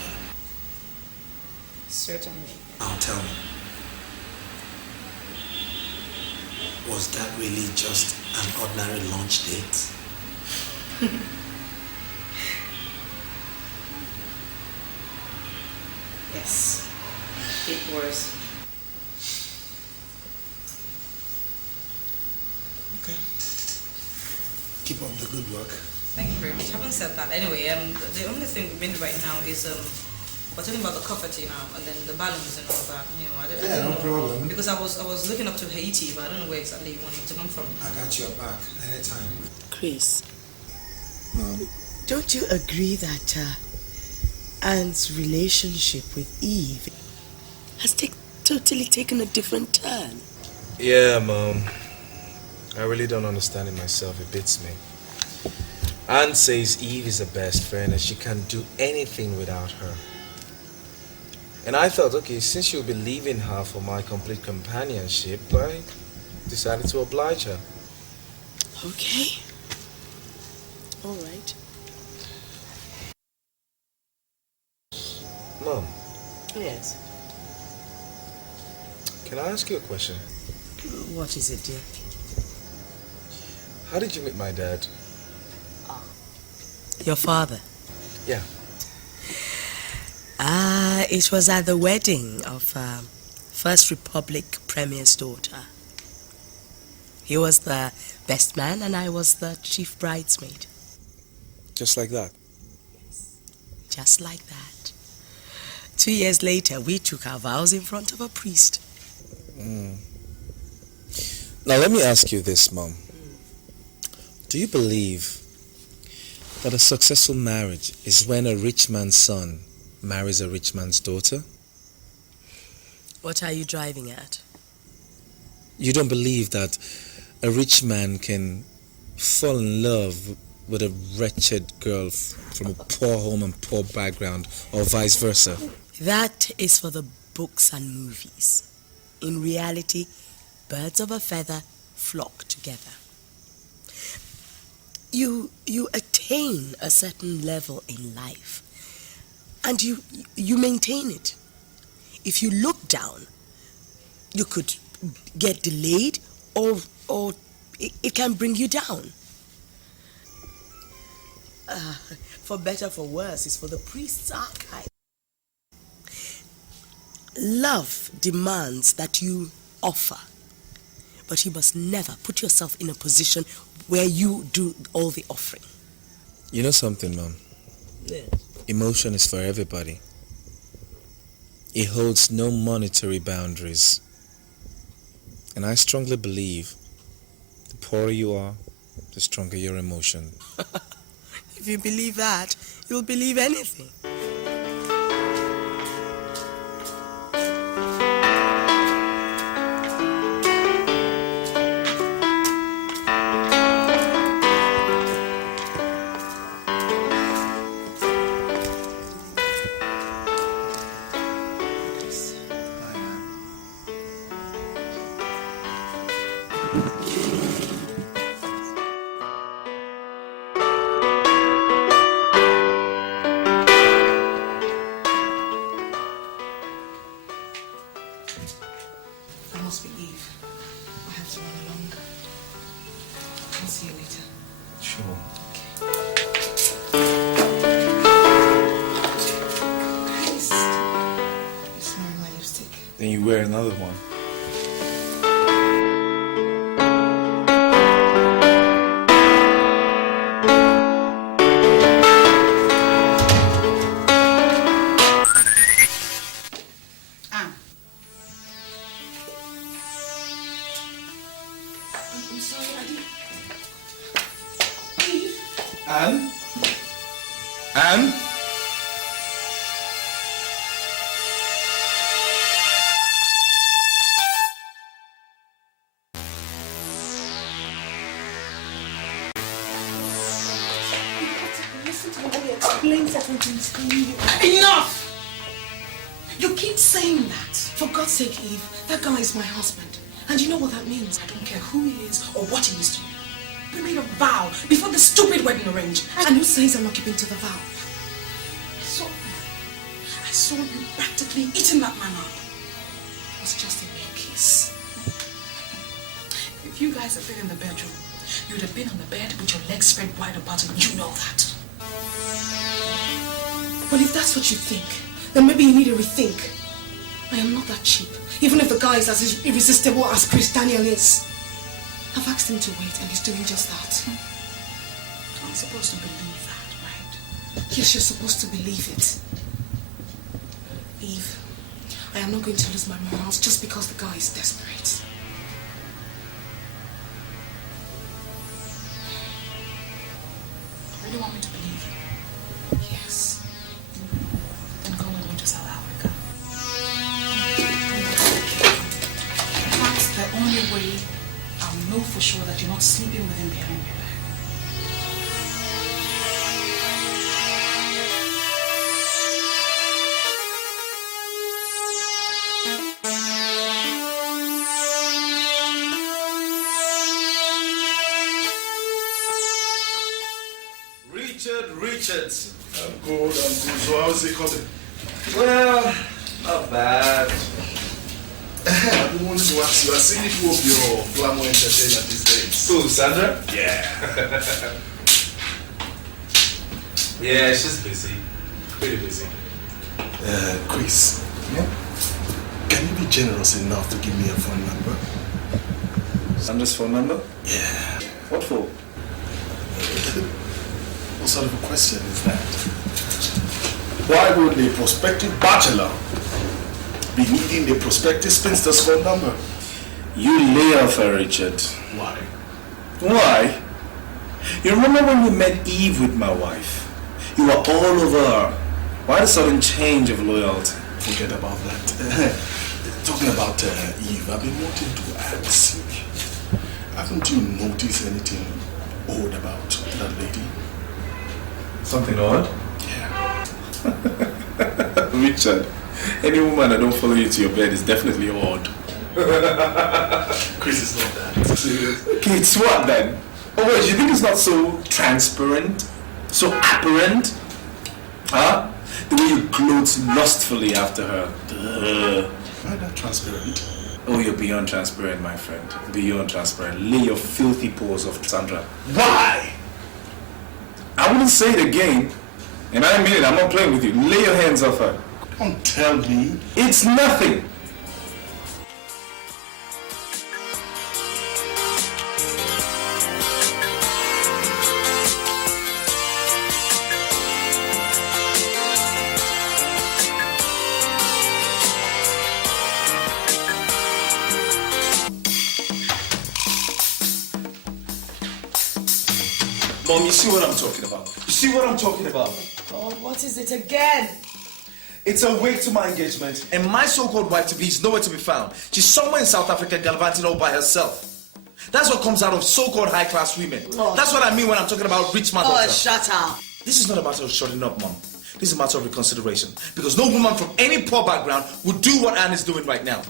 Certainly. Now tell me, was that really just an ordinary lunch date? Yes, it was. Okay. Keep up the good work. Thank you very much. Having said that, anyway, the only thing we're doing right now is we're talking about the coffee now, and then the balance and all that. You know, I don't no know. problem. Because I was looking up to Haiti, but I don't know where exactly you want it to come from. I got your back anytime. Chris, Mom. don't you agree that Ant's relationship with Eve has totally taken a different turn? Yeah, Mom. I really don't understand it myself. It beats me. Aunt says Eve is her best friend and she can't do anything without her. And I thought, okay, since she'll be leaving her for my complete companionship, I decided to oblige her. Okay. All right. Mom. Yes. Can I ask you a question? What is it, dear? How did you meet my dad? Your father? Yeah. It was at the wedding of First Republic Premier's daughter. He was the best man and I was the chief bridesmaid. Just like that? Just like that. 2 years later, we took our vows in front of a priest. Now let me ask you this, Mom. Do you believe that a successful marriage is when a rich man's son marries a rich man's daughter? What are you driving at? You don't believe that a rich man can fall in love with a wretched girl from a poor home and poor background, or vice versa? That is for the books and movies. In reality, birds of a feather flock together. You attain a certain level in life and you maintain it. If you look down, you could get delayed or it can bring you down. For better, for worse, is for the priest's archive. Love demands that you offer, but you must never put yourself in a position where you do all the offering. You know something, Mom? Yes. Emotion is for everybody. it holds no monetary boundaries. And I strongly believe the poorer you are, the stronger your emotion. If you believe that, you'll believe anything. Then you wear another one. I'm sorry, I didn't... Eve? Anne? Anne? Listen to me, let me explain certain things to you. Enough! You keep saying that. For God's sake, Eve, that guy is my husband. And you know what that means? I don't care who he is or what he is to you. We made a vow before the stupid wedding arranged. And who says I'm not keeping to the vow? I saw you practically eating that man up. It was just a mere kiss. If you guys had been in the bedroom, you would have been on the bed with your legs spread wide apart, and you know that. Well, if that's what you think, then maybe you need to rethink. I am not that cheap, even if the guy is as irresistible as Chris Daniel is. I've asked him to wait, and he's doing just that. I'm supposed to believe that, right? Yes, you're supposed to believe it. Eve, I am not going to lose my morals just because the guy is desperate. You really want me to believe you? Yes. Then go with me to South Africa. That's the only way I'll know for sure that you're not sleeping with him behind my back. Richard. I'm good. So how's it coming? Well, not bad. I've been wanting to ask you. I've seen you of your glamour entertainer these days. Who, Sandra? Yeah. Yeah, she's busy. Pretty busy. Chris. Yeah? Can you be generous enough to give me a phone number? Sandra's phone number? Yeah. What for? What sort of a question is that? Why would a prospective bachelor be needing a prospective spinster's phone number? You lay off her, Richard. Why? Why? You remember when you met Eve with my wife? You were all over her. Why the sudden change of loyalty? Forget about that. Talking about Eve, I've been wanting to ask you. Haven't you noticed anything odd about that lady? Something odd? Yeah. Richard, any woman that don't follow you to your bed is definitely odd. Chris is not that serious. Okay, it's what then? Oh wait, you think it's not so transparent? So apparent? Huh? The way you gloat lustfully after her. Why not transparent? Oh, you're beyond transparent, my friend. Beyond transparent. Lay your filthy paws off Sandra. Why? I wouldn't say it again. And I mean it, I'm not playing with you. Lay your hands off her. Don't tell me. It's nothing. Mom, you see what I'm talking about? You see what I'm talking about? God, what is it again? It's a week to my engagement, and my so-called wife-to-be is nowhere to be found. She's somewhere in South Africa gallivanting all by herself. That's what comes out of so-called high-class women. Oh. That's what I mean when I'm talking about rich man. Oh, shut up. This is not a matter of shutting up, Mom. This is a matter of reconsideration. Because no woman from any poor background would do what Anne is doing right now.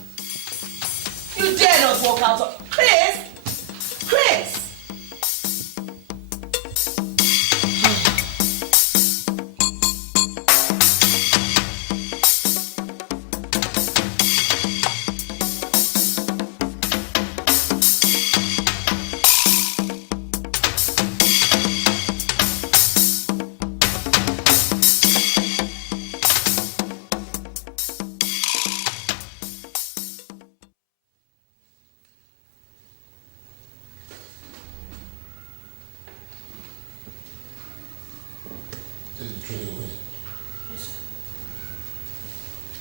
You dare not walk out of... Chris! Chris!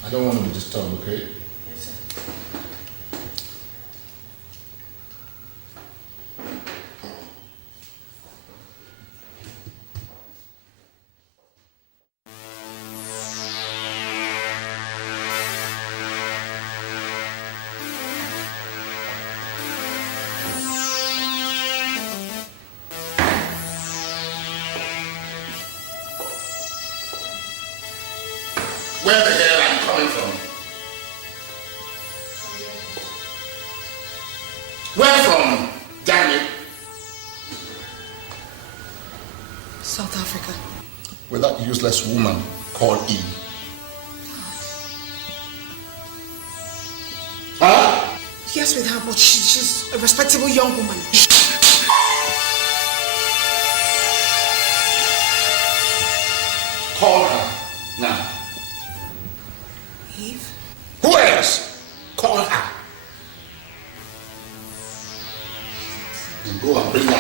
I don't want to be disturbed, okay? Yes, sir. Where the hell are you coming from? Where from, damn it? South Africa. With that useless woman called Eve. Huh? Yes, with her, but she's a respectable young woman. Call her now. Eve? Who else? Call her. And go and bring her in.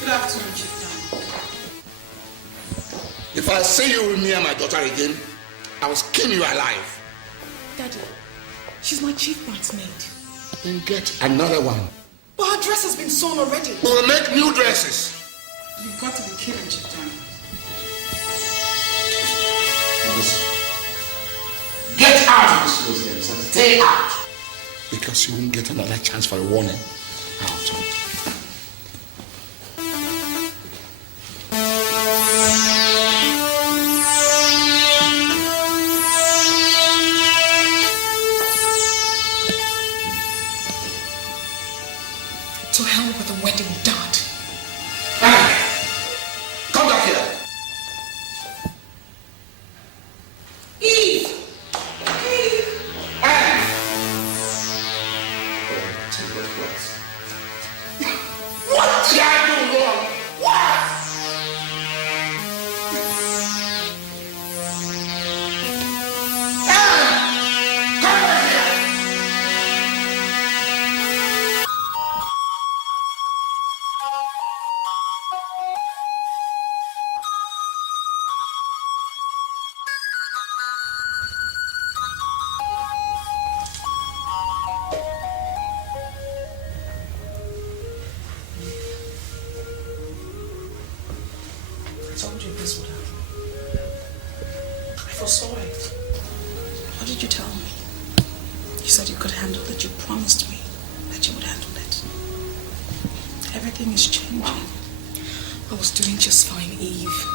Good afternoon, Chief Domnic. If I see you with me and my daughter again, I will skin you alive. Daddy, she's my chief bridesmaid. Then get another one. But her dress has been sewn already. We will make new dresses. You've got to be kidding, Chief Domnic. Now listen. Get out of this place, then, son. Stay out. Because you won't get another chance for a warning. Out. To hell with the wedding dud. Come back here. Eve! Eve! What did I do wrong? What? Come back here. I told you this would happen. I foresaw it. What did you tell me? You said you could handle it. You promised me that you would handle it. Everything is changing. I was doing just fine, Eve.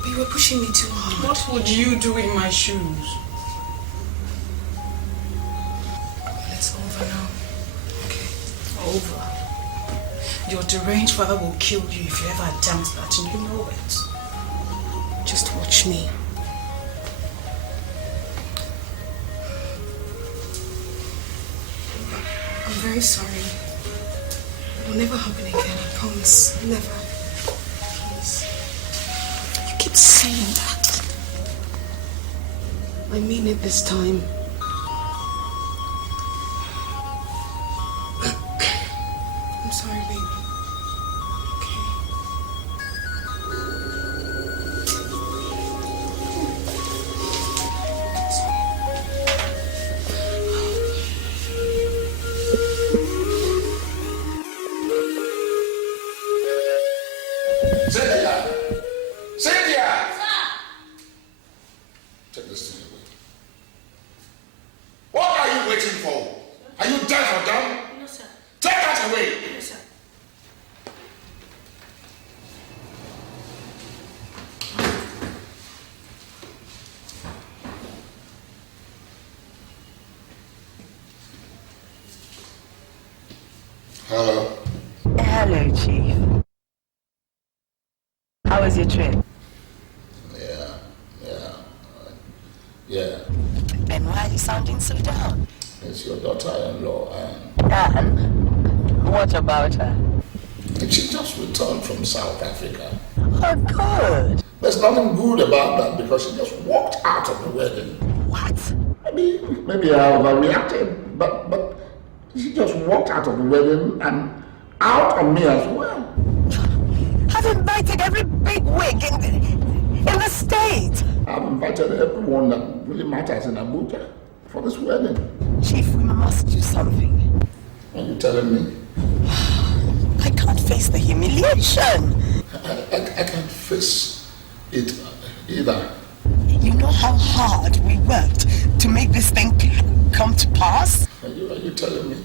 But you were pushing me too hard. What would you do in my shoes? Well, it's over now. Okay? Over. Your deranged father will kill you if you ever attempt that, and you know it. Just watch me. I'm very sorry. It will never happen again, I promise. Never. Please. You keep saying that. I mean it this time. I'm sorry, baby. Cynthia! Cynthia! Take this thing away. What are you waiting for? Are you deaf or dumb? No, sir. Take that away! No, sir. Hello. Hello, Chief. How was your trip? Yeah. And why are you sounding so down? It's your daughter-in-law, And what about her? and she just returned from South Africa. Oh, good. There's nothing good about that because she just walked out of the wedding. What? Maybe I overreacted, but she just walked out of the wedding and out on me as well. I've invited every big wig in the state. I've invited everyone that really matters in Abuja for this wedding. Chief, we must do something. Are you telling me? I can't face the humiliation. I can't face it either. You know how hard we worked to make this thing come to pass? Are you telling me?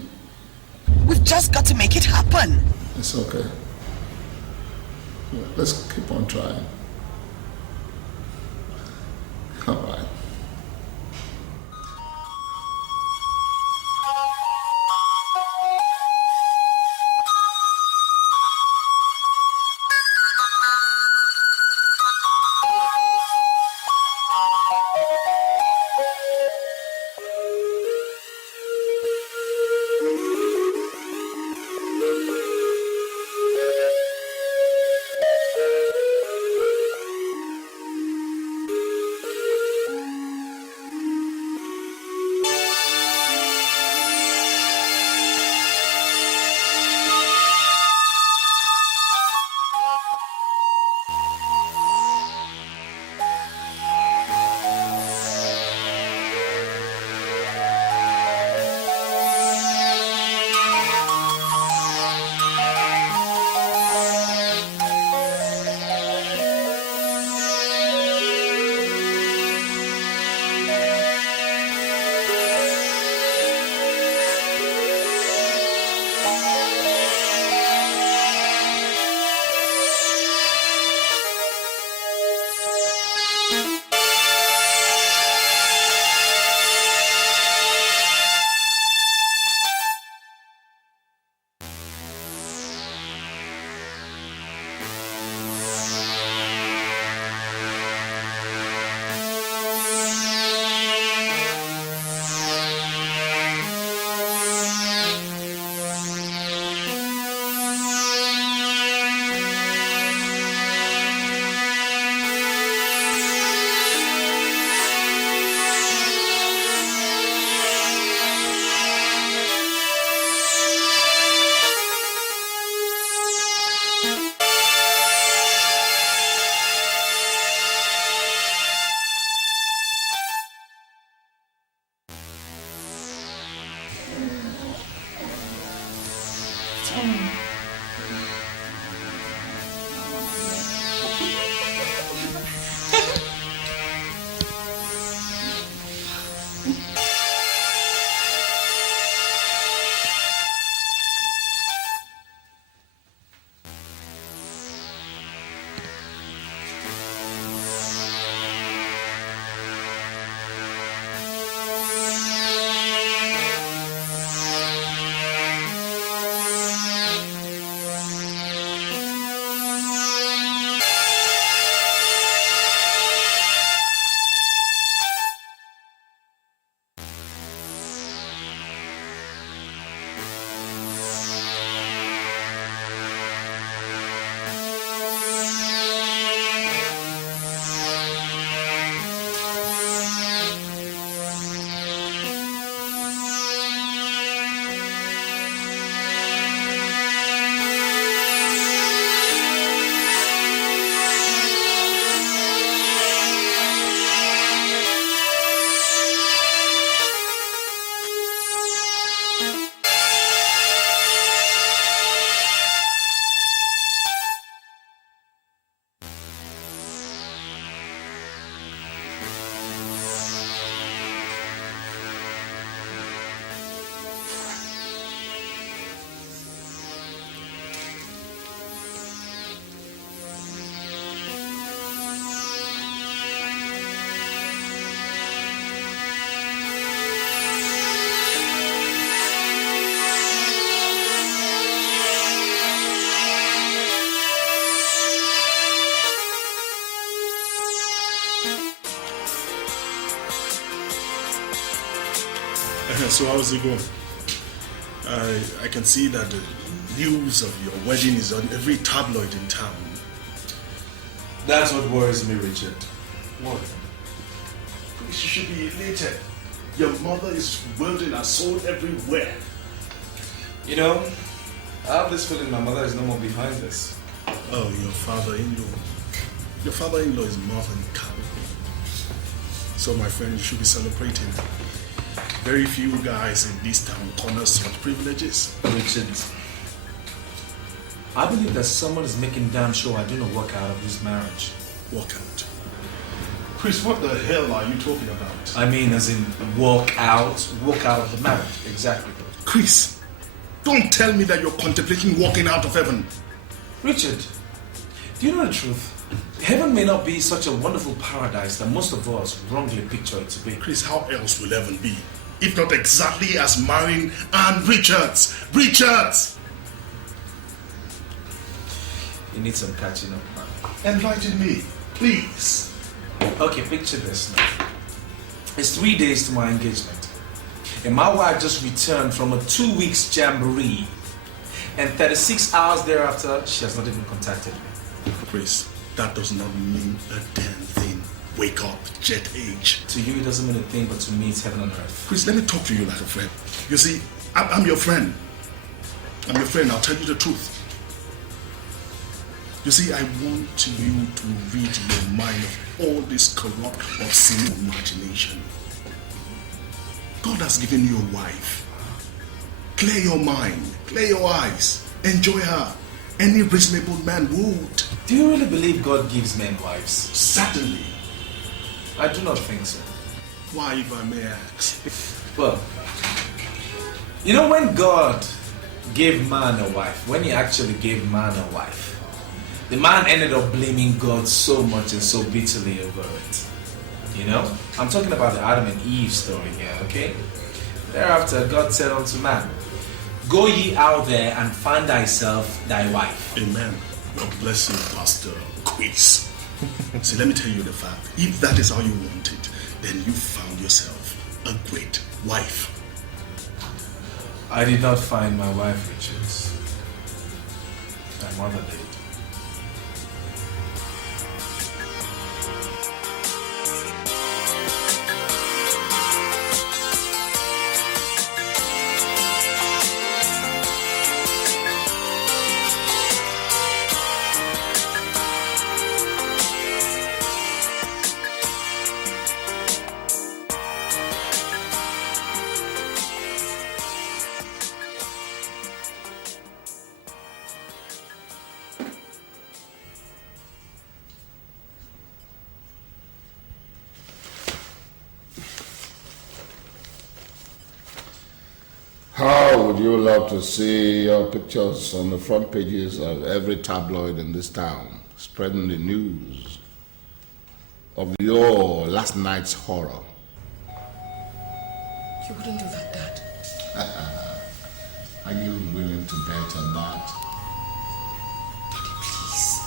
We've just got to make it happen. It's okay. Let's keep on trying. All right. so how's it going? I can see that the news of your wedding is on every tabloid in town. That's what worries me, Richard. What? You should be elated. Your mother is wielding a sword everywhere. You know, I have this feeling my mother is no more behind this. Oh, your father-in-law. Your father-in-law is more than capable. So, my friend, you should be celebrating. Very few guys in this town corner such privileges. Richard, I believe that someone is making damn sure I do not walk out of this marriage. Walk out? Chris, what the hell are you talking about? I mean, as in walk out of the marriage. Exactly. Chris, don't tell me that you're contemplating walking out of heaven. Richard, do you know the truth? Heaven may not be such a wonderful paradise that most of us wrongly picture it to be. Chris, how else will heaven be? If not exactly as marrying Anne Richards. Richards! You need some catching up, man. Enlighten me, please. Okay, picture this now. It's 3 days to my engagement. And my wife just returned from a 2 weeks jamboree. And 36 hours thereafter, she has not even contacted me. Chris, that does not mean a damn thing. Wake up, jet age. To you, it doesn't mean a thing, but to me, it's heaven on earth. Chris, let me talk to you like a friend. You see, I'm your friend. I'm your friend, I'll tell you the truth. You see, I want you to rid your mind of all this corrupt, obscene imagination. God has given you a wife. Clear your mind, clear your eyes, enjoy her. Any reasonable man would. Do you really believe God gives men wives? Certainly. I do not think so. Why, if I may ask? Well, you know, when God gave man a wife, when he actually gave man a wife, the man ended up blaming God so much and so bitterly over it. You know? I'm talking about the Adam and Eve story here, okay? Thereafter, God said unto man, go ye out there and find thyself thy wife. Amen. God bless you, Pastor Quiz. See, let me tell you the fact. If that is how you want it, then you found yourself a great wife. I did not find my wife, Richards. My mother did. How would you love to see your pictures on the front pages of every tabloid in this town, spreading the news of your last night's horror? You wouldn't do that, Dad. Are you willing to bet on that? Daddy, please.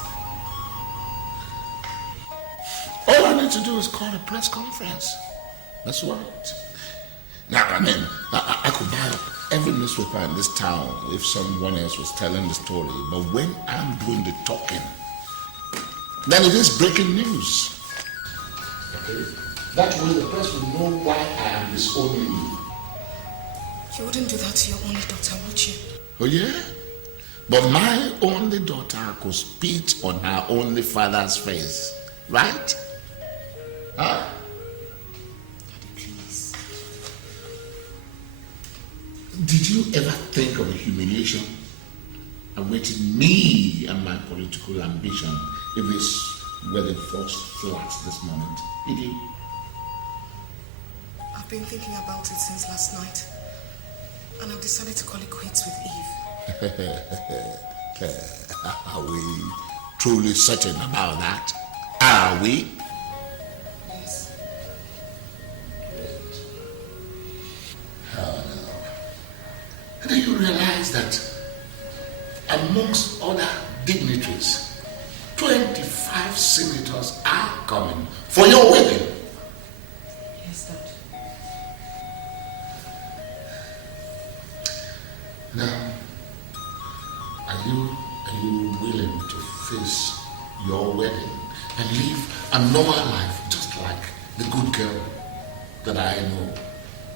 All I need to do is call a press conference. That's right. Now, I mean, I could buy up every newspaper in this town if someone else was telling the story. But when I'm doing the talking, then it is breaking news. Okay? That way the press will know why I am disowning you. You wouldn't do that to your only daughter, would you? Oh, yeah? But my only daughter could spit on her only father's face. Right? Huh? Did you ever think of the humiliation awaiting me and my political ambition if this were the first flats this moment? Did you? I've been thinking about it since last night, and I've decided to call it quits with Eve. Are we truly certain about that? Are we? Yes. Do you realize that amongst other dignitaries, 25 senators are coming for your wedding? Yes, Dad. Are you willing to face your wedding and live a normal life just like the good girl that I know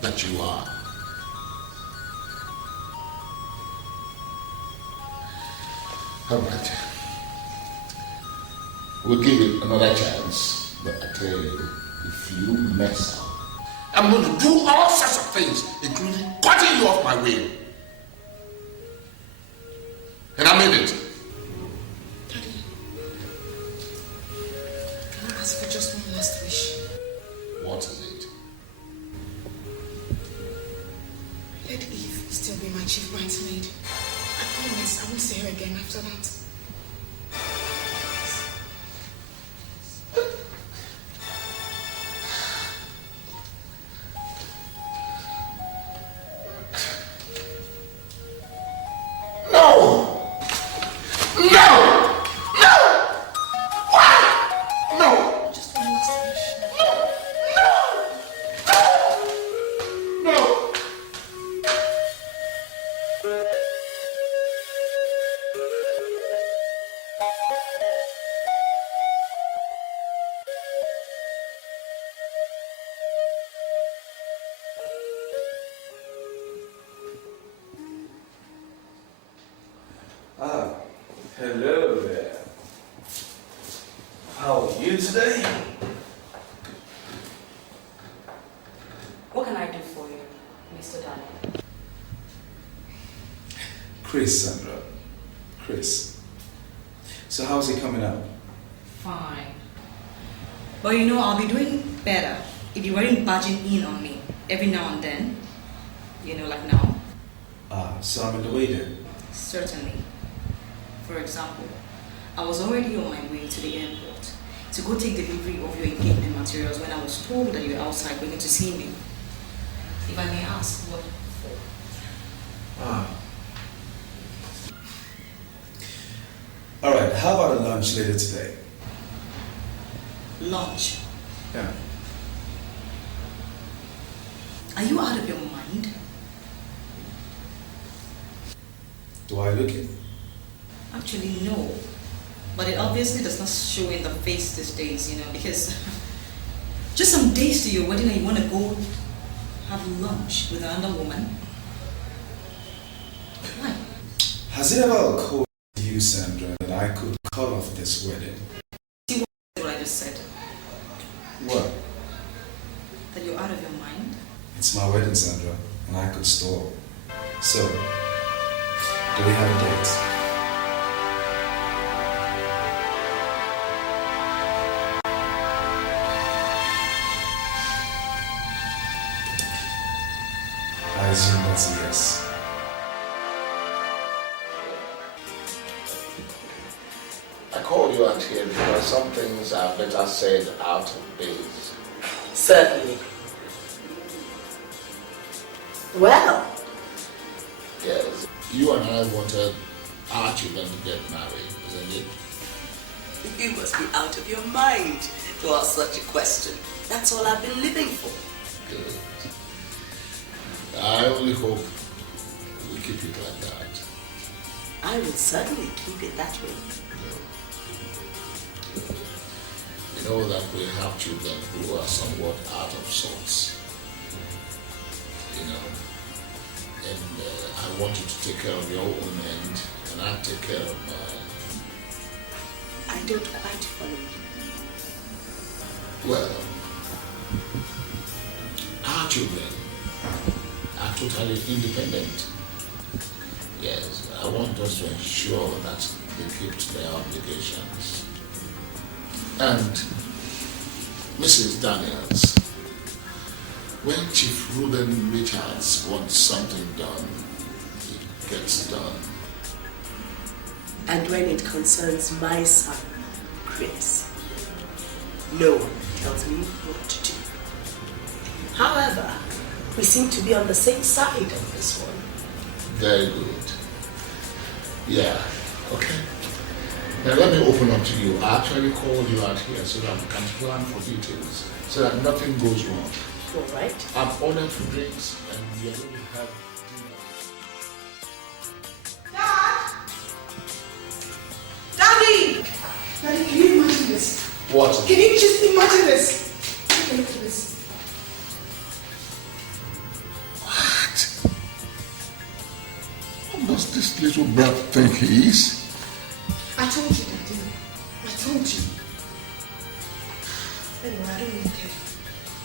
that you are? All right. We'll give it another chance, but I tell you, if you mess up, I'm going to do all sorts of things, including cutting you off my way. And I mean it. Daddy, can I ask for just one last wish? What is it? Let Eve still be my chief bridesmaid. I promise I won't see her again after that. Hello there. How are you today? What can I do for you, Mr. Domnic? Chris, Sandra. Chris. So how's it coming out? Fine. But you know, I'll be doing better if you weren't barging in on me every now and then. You know, like now. So I'm in the way then? Certainly. For example, I was already on my way to the airport to go take delivery of your engagement materials when I was told that you were outside waiting to see me. If I may ask, what for? Alright, how about a lunch later today? Lunch? Yeah. Are you out of your mind? Do I look it? Actually, no. But it obviously does not show in the face these days, you know, because just some days to your wedding and you want to go have lunch with another woman? Why? Has it ever occurred to you, Sandra, that I could call off this wedding? See what I just said? What? That you're out of your mind? It's my wedding, Sandra, and I could stall. So, do we have a date? I assume that's a yes. I called you out here because some things are better said out of base. Certainly. Well. Yes. You and I wanted our children to get married, isn't it? You must be out of your mind to ask such a question. That's all I've been living for. Good. I only hope we keep it like that. I will certainly keep it that way. You know that we have children who are somewhat out of sorts. You know. And I want you to take care of your own end, and I'll take care of mine. I don't quite follow you. Well, our children are totally independent. Yes, I want us to ensure that they keep to their obligations. And Mrs. Daniels, when Chief Reuben Richards wants something done, it gets done. And when it concerns my son, Chris, no one tells me what to do. However, we seem to be on the same side on this one. Very good. Yeah, okay. Now let me open up to you. I actually called you out here so that we can plan for details, so that nothing goes wrong. All right. I've ordered for drinks and we are going to have dinner. Dad! What? Can you just imagine this? Take a look at this. What does this little brat think he is? I told you, Daddy. I told you. Anyway, I don't really care.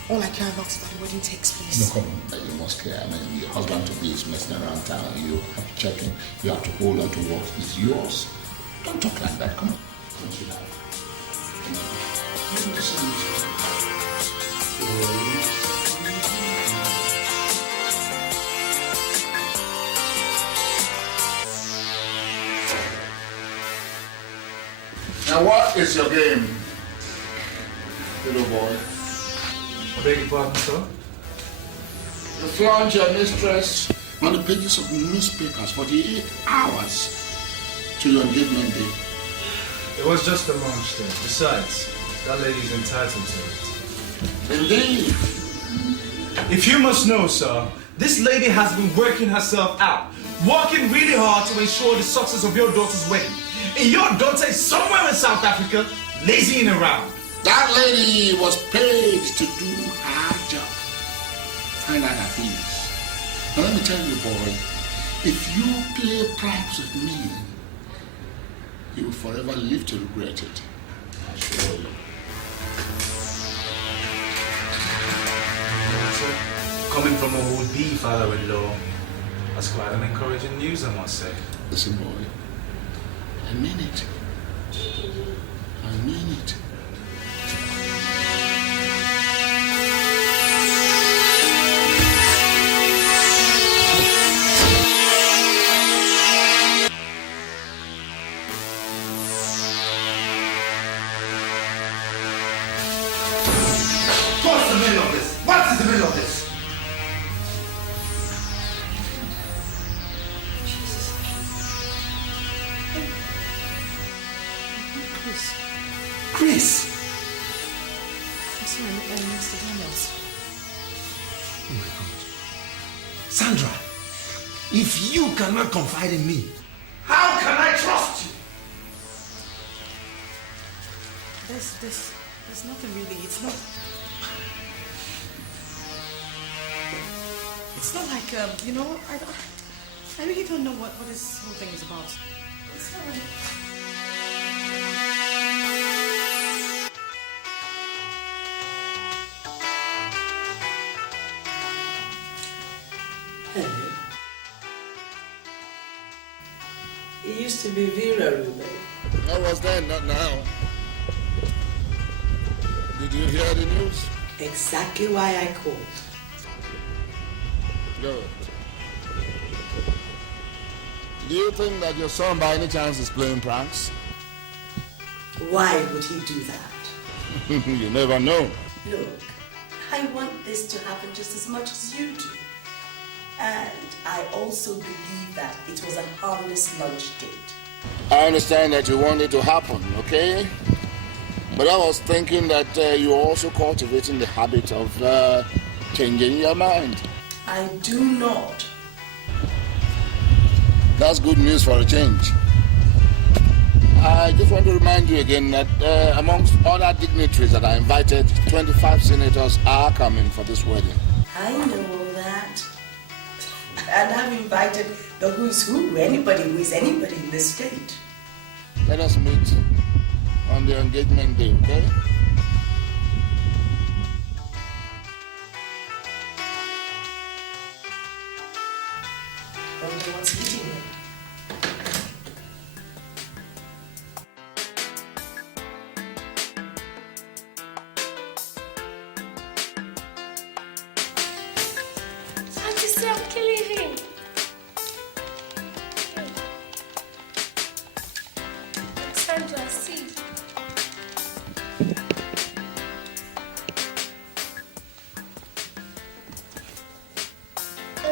All I care about is that the wedding takes place. No, come on. You must care. I mean, your husband-to-be is messing around town. You have to check him. You have to hold on to what is yours. Don't talk like that. Come on. Come on, sweetheart. Come on. Let me just Now what is your game, little boy? I beg your pardon, sir? You flaunt your mistress on the pages of newspapers for 48 hours to your engagement day. It was just a lunch thing. Besides, that lady's entitled to it. Indeed. If you must know, sir, this lady has been working herself out, working really hard to ensure the success of your daughter's wedding. And your daughter is somewhere in South Africa, lazying around. That lady was paid to do her job. Find out her fees. Now let me tell you, boy, if you play pranks with me, you will forever live to regret it. I assure you. Coming from a would-be father-in-law, that's quite an encouraging news, I must say. Listen, boy, I mean it. I mean it. What's the middle of this? What is the middle of this? Chris! I'm sorry, Mr. Daniels. Oh my God. Sandra, if you cannot confide in me, how can I trust you? There's nothing really. It's not like, you know, I really don't know what this whole thing is about. It's not like... Hello. It used to be Vera, Ruben. That was then, not now. Did you hear the news? Exactly why I called. Good. Do you think that your son by any chance is playing pranks? Why would he do that? You never know. Look, I want this to happen just as much as you do. And I also believe that it was a harmless lunch date. I understand that you want it to happen, okay? But I was thinking that you're also cultivating the habit of changing your mind. I do not. That's good news for a change. I just want to remind you again that amongst other dignitaries that are invited, 25 senators are coming for this wedding. I know all that. And I've invited the who's who, anybody who is anybody in the state. Let us meet on the engagement day, okay? Wonder what's eating them. I'm killing him. Sandra, see.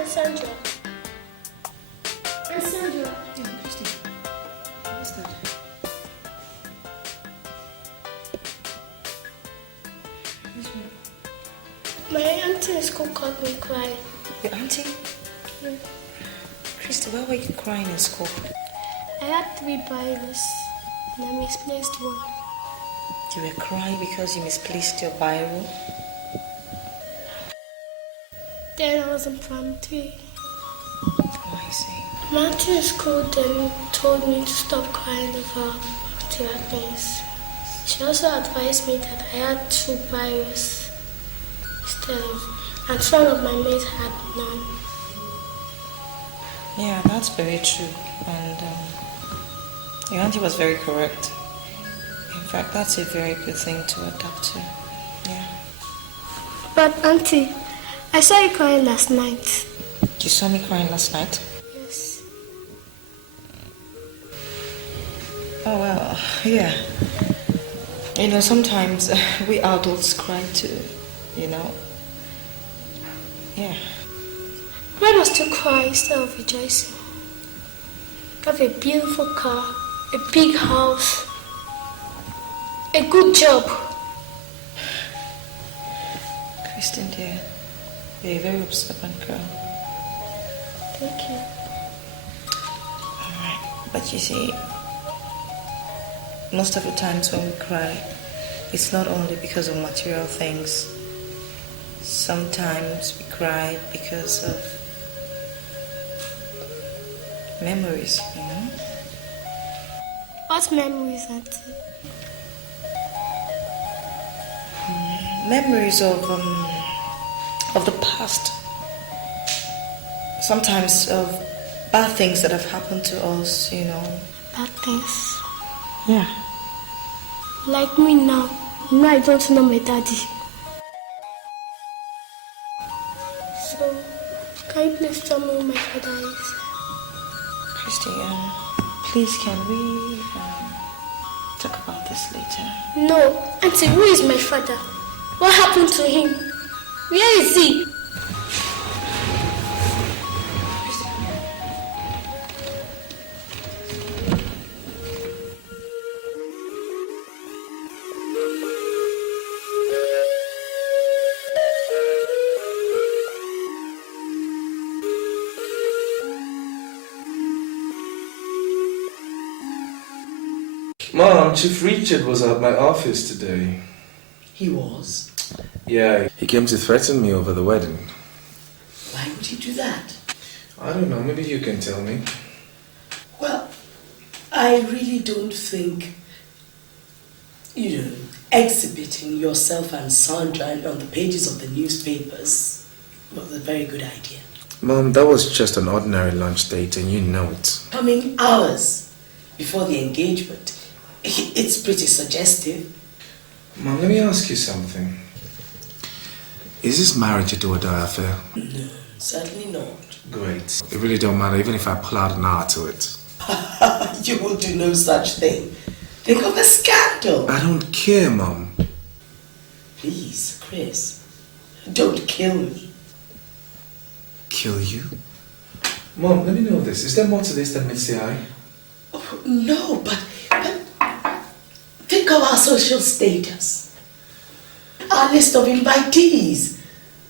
Sandra. Sandra. Yeah, Christy. What's that? My auntie in school caught me crying. Your auntie? Yeah. Christy, why were you crying in school? I had 3 Bibles and I misplaced one. You were crying because you misplaced your Bible? Then I was in primary 3. Oh, I see. My auntie in school then told me to stop crying over material things. She also advised me that I had 2 Bibles instead of, and some of my mates had none. Yeah, that's very true. And your auntie was very correct. In fact, that's a very good thing to adapt to. Yeah. But auntie, I saw you crying last night. You saw me crying last night? Yes. Oh, well, yeah. You know, sometimes we adults cry too, you know. Yeah. Why must you cry instead of rejoicing? You have a beautiful car, a big house, a good job. Kristen, dear, you're a very observant girl. Thank you. Alright, but you see, most of the times when we cry, it's not only because of material things. Sometimes we cry because of memories, you know? What memories, auntie? Memories of the past. Sometimes of bad things that have happened to us, you know. Bad things? Yeah. Like me now. You know I don't know my daddy. So, can you please tell me who my father is? Christy, please can we talk about this later? No, auntie, who is my father? What happened to him? Where is he? Mom, Chief Richard was at my office today. He was? Yeah, he came to threaten me over the wedding. Why would he do that? I don't know, maybe you can tell me. Well, I really don't think, exhibiting yourself and Sandra on the pages of the newspapers was a very good idea. Mom, that was just an ordinary lunch date and you know it. Coming hours before the engagement. It's pretty suggestive. Mom, let me ask you something. Is this marriage a do-or-die affair? No, certainly not. Great. It really don't matter, even if I pull out an hour to it. You will do no such thing. Think of the scandal. I don't care, Mom. Please, Chris, don't kill me. Kill you? Mom, let me know this. Is there more to this than meets the eye? Oh, no, but think of our social status. Our list of invitees.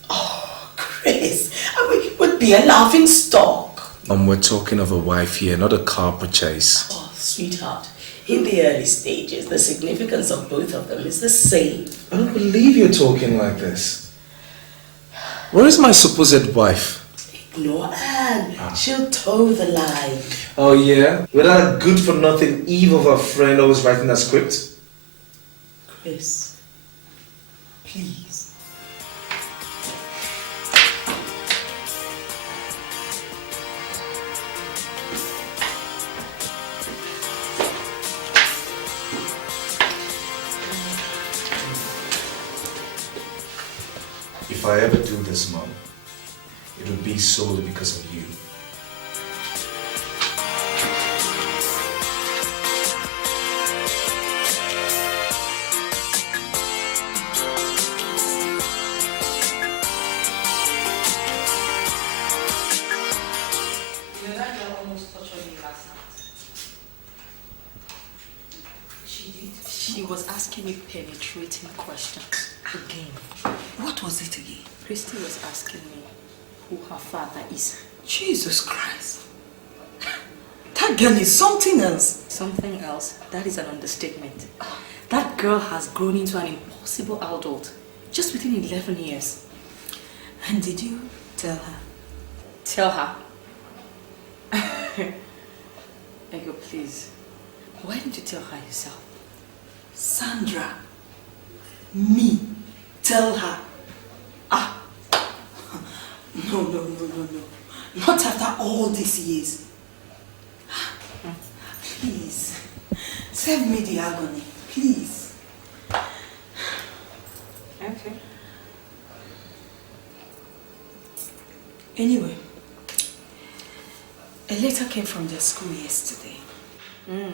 Oh, Chris, we would be a laughing stock. Mom, we're talking of a wife here, not a car purchase. Oh, sweetheart, in the early stages, the significance of both of them is the same. I don't believe you're talking like this. Where is my supposed wife? Ignore Anne. She'll toe the line. Oh, yeah? With that good-for-nothing Eve of a friend always writing that script? Chris, please. If I ever do this, Mom, it'll be solely because of you. She was asking me penetrating questions again. What was it again? Christy was asking me who her father is. Jesus Christ. That girl is something else. Something else? That is an understatement. That girl has grown into an impossible adult just within 11 years. And did you tell her? Tell her? Ego, please. Why didn't you tell her yourself? Sandra. Me. Tell her. Ah. No. Not after all these years. Please. Save me the agony. Please. Okay. Anyway, a letter came from their school yesterday.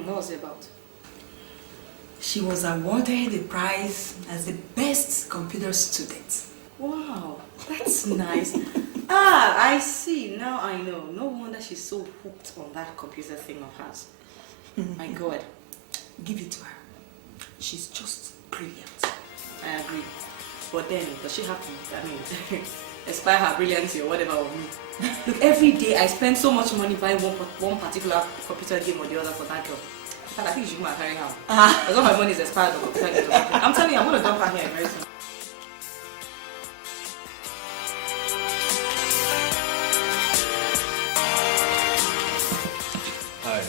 What was it about? She was awarded the prize as the best computer student. Wow, that's nice. I see. Now I know. No wonder she's so hooked on that computer thing of hers. My God. Give it to her. She's just brilliant. I agree. But then, does she have to, aspire her brilliancy or whatever of me? Look, every day I spend so much money buying one particular computer game or the other for that girl. In fact, I think she should carry her. As all my money is expired on computer game. I'm telling you, I'm going to dump her here very soon. Hi.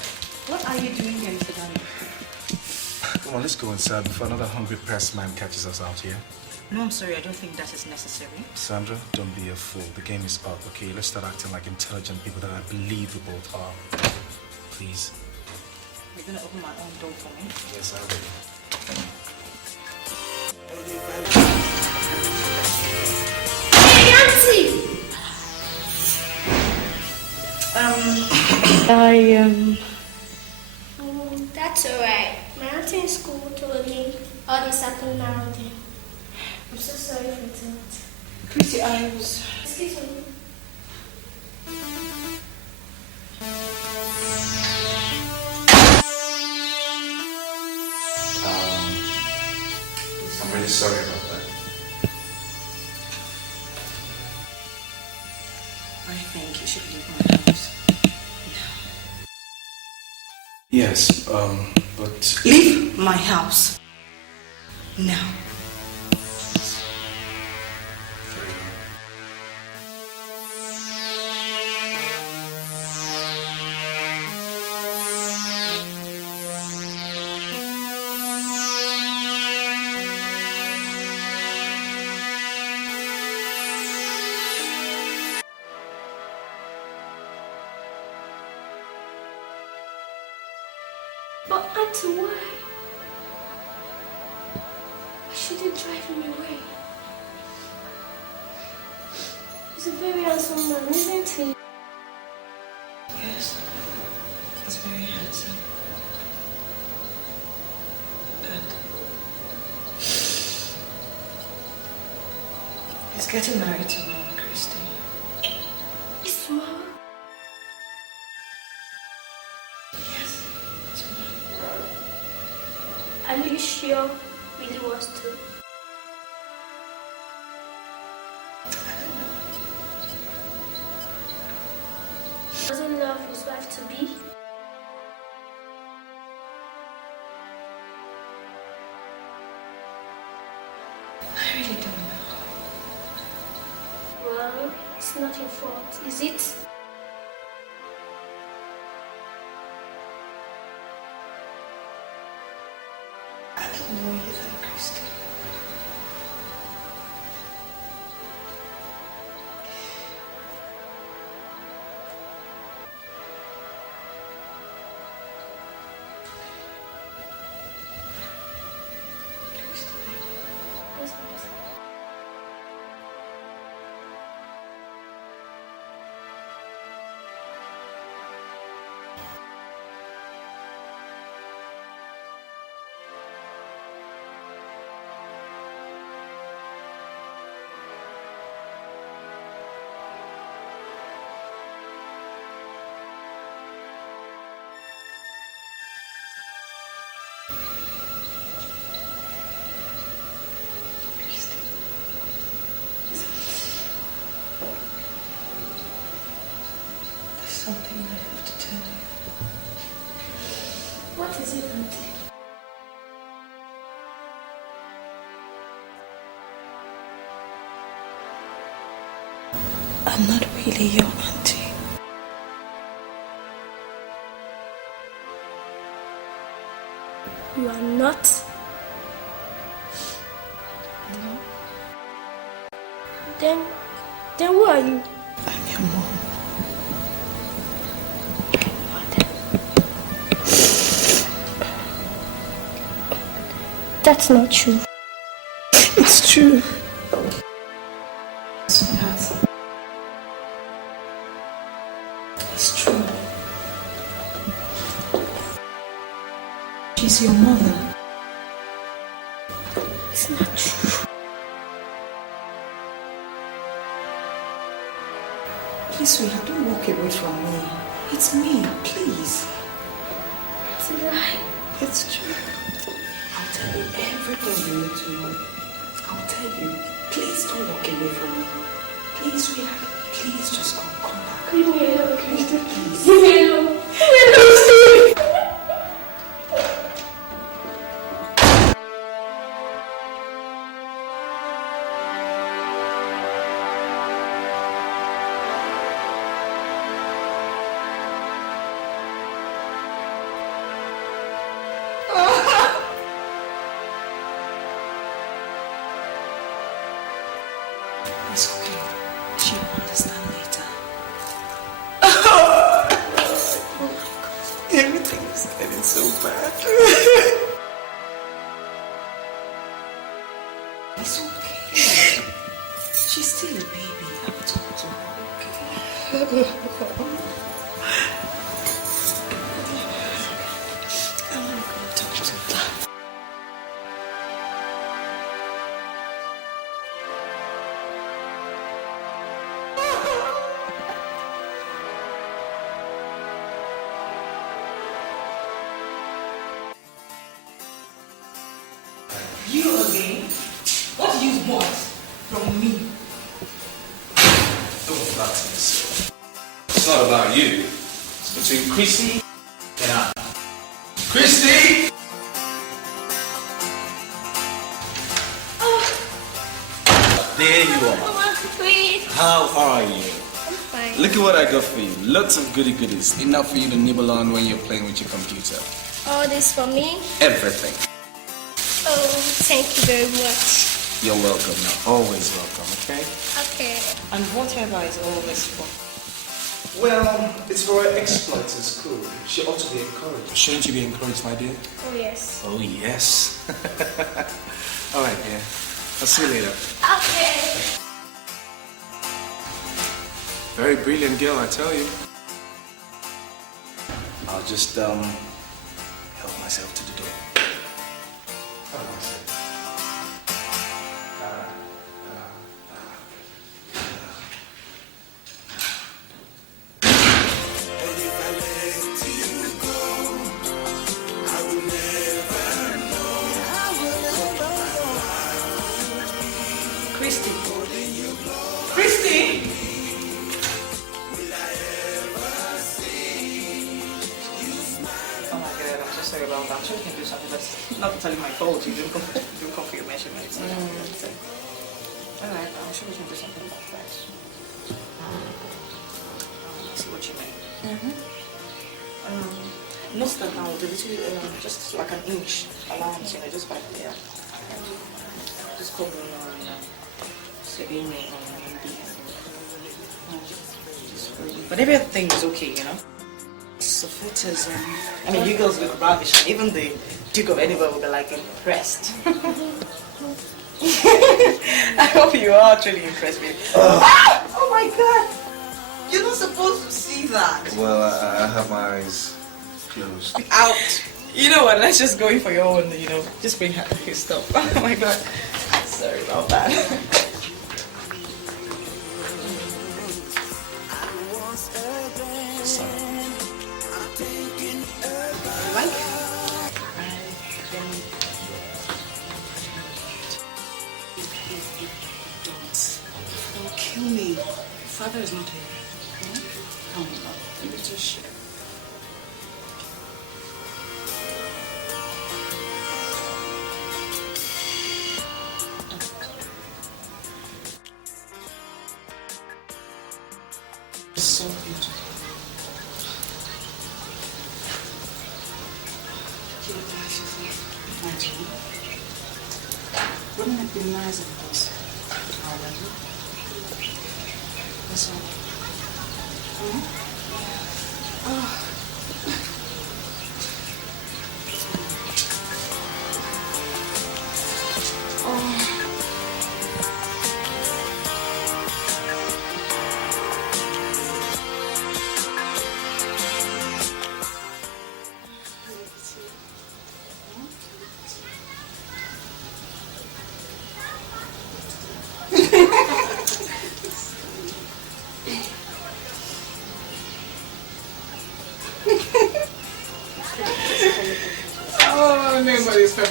What are you doing here, Mr. Daniel? Come on, let's go inside before another hungry press man catches us out here. No, I'm sorry. I don't think that is necessary. Sandra, don't be a fool. The game is up, okay? Let's start acting like intelligent people that I believe we both are. Please. You're going to open my own door for me? Yes, I will. Hey, Auntie! Oh, that's alright. My auntie in school told me all this happened around here. I'm so sorry for that. Chrissy, I was... Excuse me. I'm really sorry about that. I think you should leave my house. Yes, but... Leave my house. Now. But Auntie, why? Why should you drive him away? He's a very handsome man, isn't he? Yes, he's very handsome. But he's getting married tomorrow, Christy. It's tomorrow? Yes, tomorrow. Are you sure really wants to? Doesn't love his wife to be? I really don't know. Well, it's not your fault, is it? I don't know either, Christy. Something I have to tell you. What is it, Auntie? I'm not really your auntie. You are not? No. Then who are you? I'm your mom. That's not true. It's true. Sweetheart. It's true. She's your mother. It's not true. Please, sweetheart, don't walk away from me. It's me, please. It's a lie. It's true. I'll tell you everything you need to know. I'll tell you. Please don't walk away from me. Please, sweetheart. Please just come back. Leave me alone, Christy. Please. Leave me alone. Leave me alone, Steve. It's okay. She will understand later. Everything is getting so bad. It's okay. She's still a baby. I will talk to her, okay? I want to go talk to her. You again? What do you want from me? Don't flatter yourself. It's not about you. It's between Christy and I. Christy! There you are. How are you? I'm fine. Look at what I got for you. Lots of goody goodies. Enough for you to nibble on when you're playing with your computer. All this for me? Everything. Oh, thank you very much. You're welcome. You're always welcome, okay? Okay. And whatever is all this for? Well, it's for her exploits in school. She ought to be encouraged. Shouldn't you be encouraged, my dear? Oh, yes. Oh, yes. All right, dear. I'll see you later. Okay. Very brilliant girl, I tell you. I'll just help myself to the door. Christy. Christy! Oh my god, I'm so sorry about that. I'm sure you can do something. That's not totally my fault. You didn't come for your measurements. Alright, I'm sure we can do something about that. I see what you mean. Note that now, the little, just like an inch allowance, just by there. Just call Bruno and SYVIA and Andy. But everything is okay, So photos, I mean, you girls look rubbish, and even the Duke of Edinburgh will be like impressed. I hope you are truly impressed with it. Oh my god! You're not supposed to see that. Well, I have my eyes closed. Out. You know what? Let's just go in for your own, just bring your stuff. Oh my god. Sorry about that. Sorry. Like? Don't kill me. Father is not here. Come on, let me just share. so beautiful. I do. Wouldn't it be nice if it was already? That's all. Oh. Oh, nobody's coming.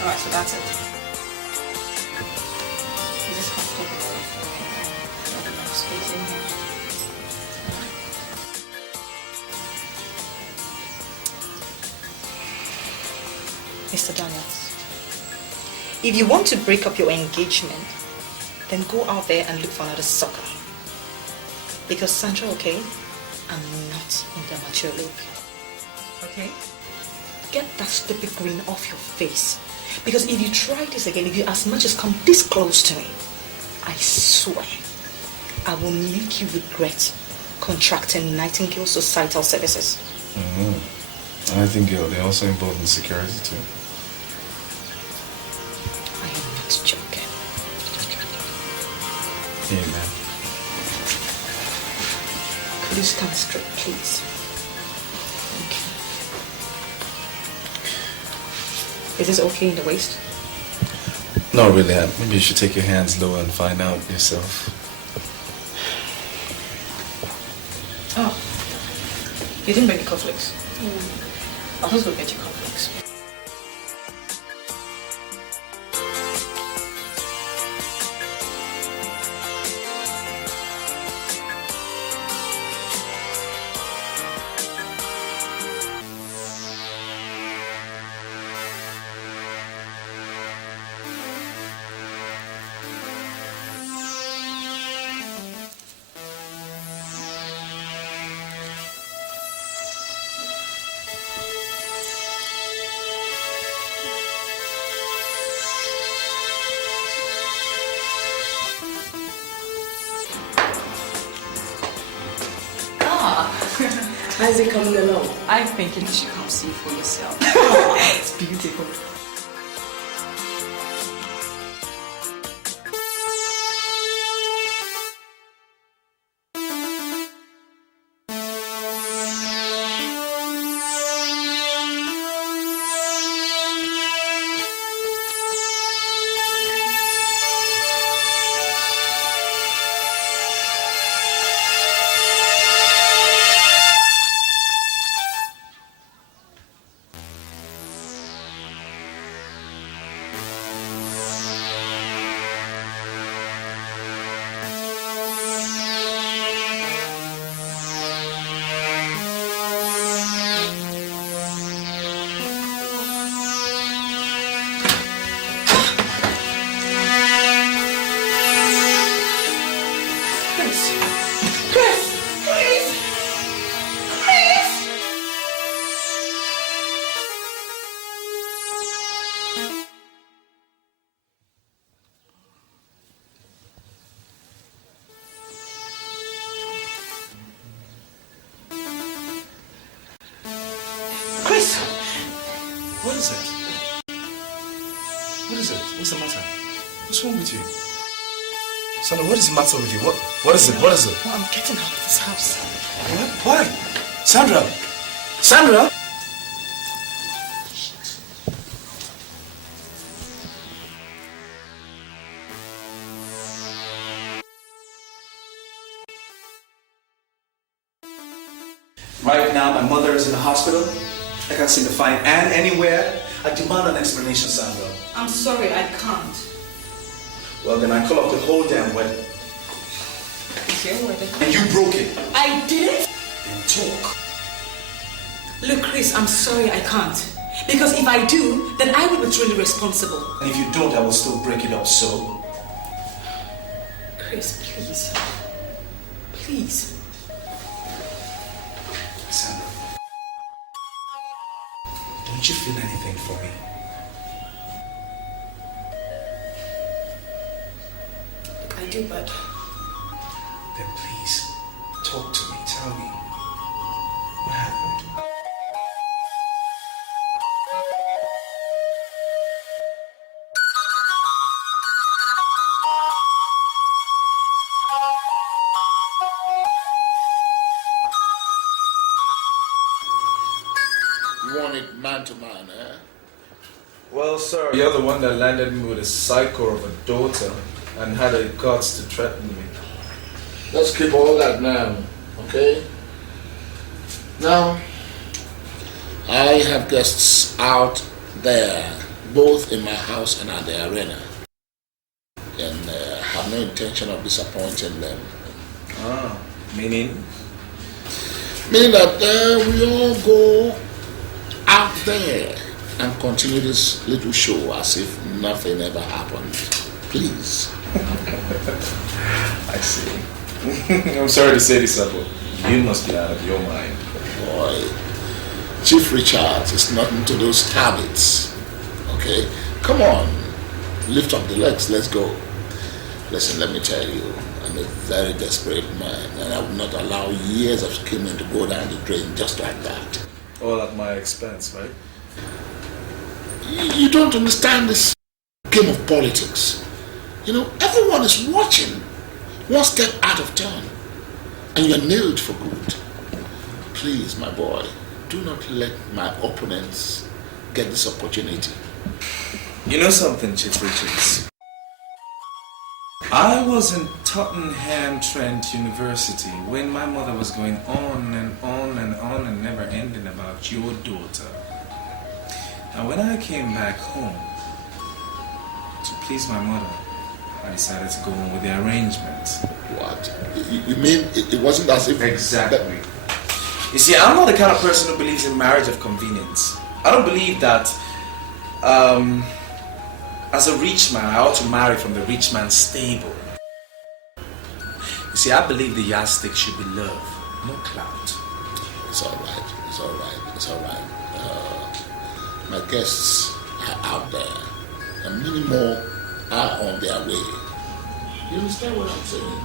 Alright, so that's it. Is this comfortable? Not enough space in here. Mr. Daniels, if you want to break up your engagement, then go out there and look for another sucker. Because Sandra, okay, I'm not in the mature league. Okay? Get that stupid grin off your face. Because if you try this again, if you as much as come this close to me, I swear, I will make you regret contracting Nightingale Societal Services. Nightingale, they're also involved in security too. I am not joking. Yeah, man. Could you stand straight, please? Okay. Is this okay in the waist? Not really. Maybe you should take your hands lower and find out yourself. Oh. You didn't bring the cufflinks? I'll just go get your cufflinks. How's it coming along? I'm thinking you should come see for yourself. It's beautiful. What is it? What is it? What's the matter? What's wrong with you? Sandra, what is the matter with you? What is it? What is it? Well, I'm getting out of this house. What? Why? Sandra! Sandra! Right now, my mother is in the hospital. I can't seem to find Anne anywhere. I demand an explanation, Sandra. I'm sorry, I can't. Well, then I call off the whole damn wedding. It's your wedding. And you broke it. I did it? Then talk. Look, Chris, I'm sorry, I can't. Because if I do, then I will be truly responsible. And if you don't, I will still break it up, so? Chris, please. Please. Sandra, don't you feel anything for me? I do, but... Then please, talk to me. Tell me. What happened? You want it man to man, eh? Well, sir, you're the one that landed me with a psycho of a daughter and had the guts to threaten me. Let's keep all that now, okay? Now, I have guests out there, both in my house and at the arena. And have no intention of disappointing them. Ah, meaning? Meaning that we all go out there and continue this little show as if nothing ever happened. Please. I see. I'm sorry to say this, but you must be out of your mind. Boy, Chief Richards is not into those habits. Okay? Come on. Lift up the legs. Let's go. Listen, let me tell you, I'm a very desperate man, and I would not allow years of scheming to go down the drain just like that. All at my expense, right? You don't understand this game of politics. You know, everyone is watching. One step out of turn, and you're nailed for good. Please, my boy, do not let my opponents get this opportunity. You know something, Chief Richards? I was in Tottenham Trent University when my mother was going on and on and on and never ending about your daughter. And when I came back home to please my mother, I decided to go on with the arrangement. What? You mean it wasn't as if... Exactly. You see, I'm not the kind of person who believes in marriage of convenience. I don't believe that as a rich man, I ought to marry from the rich man's stable. You see, I believe the yardstick should be love, no clout. It's all right. It's all right. It's all right. My guests are out there, and many more are on their way. You understand what I'm saying?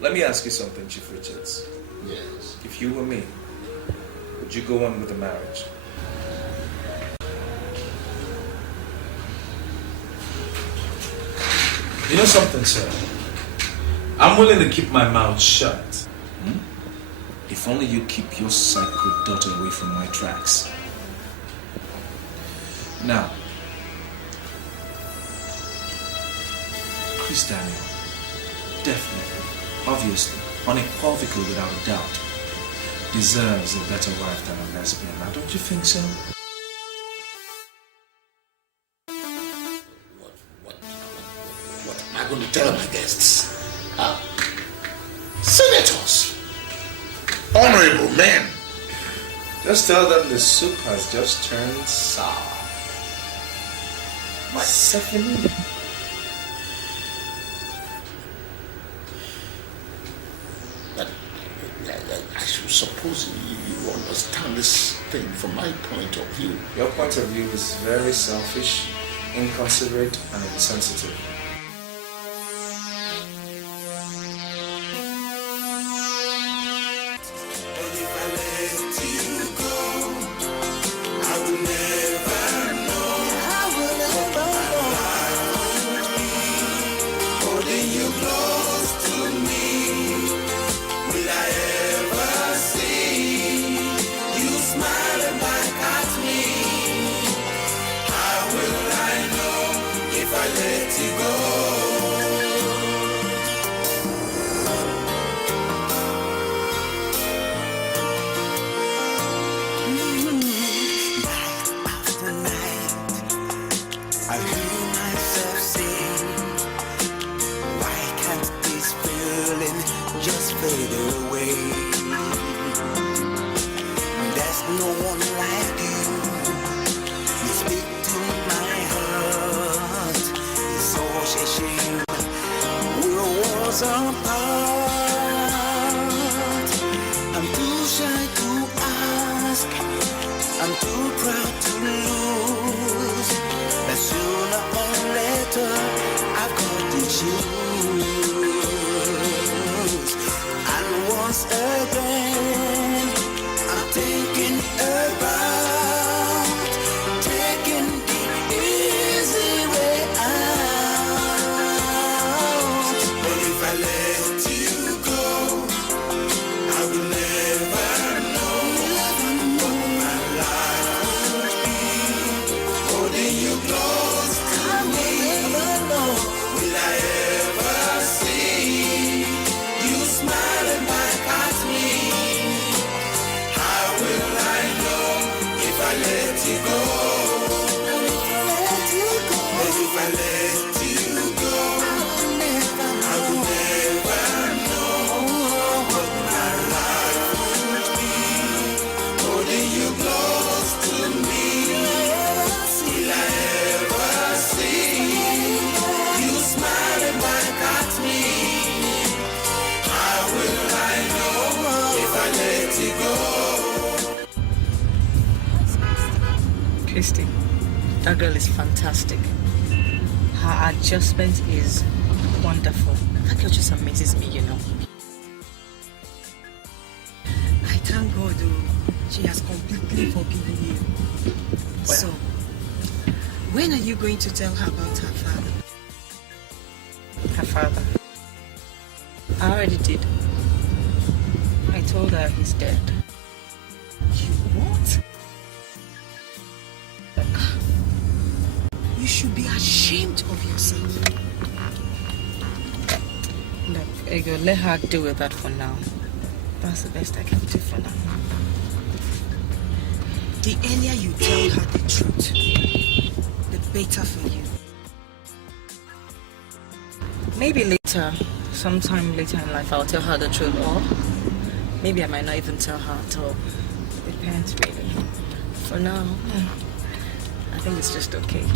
Let me ask you something, Chief Richards. Yes. If you were me, would you go on with the marriage? You know something, sir? I'm willing to keep my mouth shut. If only you keep your psycho daughter away from my tracks. Now, Chris Daniel, definitely, obviously, unequivocally without a doubt, deserves a better wife than a lesbian. Now, don't you think so? What am I going to tell my guests? Senators, honorable men. Just tell them the soup has just turned sour. Stephanie. But I should suppose you understand this thing from my point of view. Your point of view is very selfish, inconsiderate, and insensitive. choose. And once again, I'm thinking about taking the easy way out. But if I let you go, I will never know what my life would be. Holding you close to me, will I ever see you smiling back at me? How will I know if I let you go? But if I let you go, I will never know what my life would be. Holding you close to me, will I ever see you smiling back at me? How will I know if I let you go? Christy, that girl is fantastic. Her adjustment is wonderful. That girl just amazes me, you know. I thank God she has completely forgiven you. So, when are you going to tell her about her father? Her father. I already did. I told her he's dead. You what? You should be ashamed of yourself. Look, Ego, let her deal with that for now. That's the best I can do for now. The earlier you tell her the truth, the better for you. Maybe later, sometime later in life, I'll tell her the truth, or maybe I might not even tell her at all. Depends, really. For now, I think it's just okay.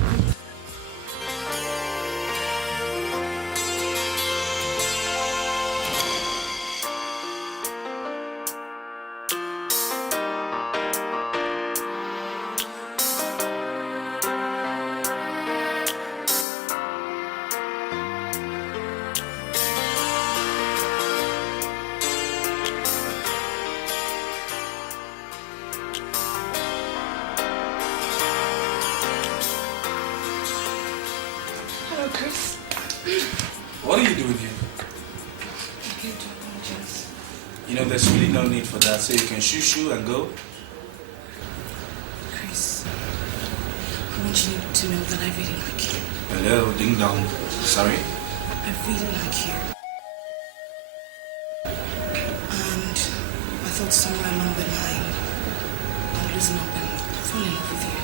What are you doing here? I came to apologize. You know, there's really no need for that, so you can shoo and go. Chris, I want you to know that I really like you. Hello, ding dong. Sorry? I really like you. And I thought somewhere along the line, I'd loosen up and fall in love with you.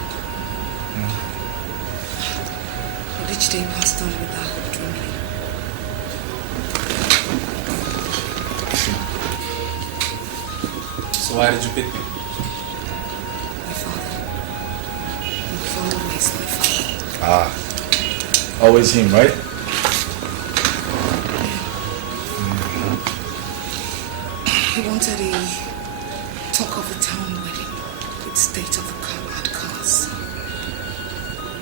But each day passed on with that hope dwindling. So why did you pick me? My father. You've always my father. Ah, always him, right? He wanted a talk of the town wedding with state of the art cars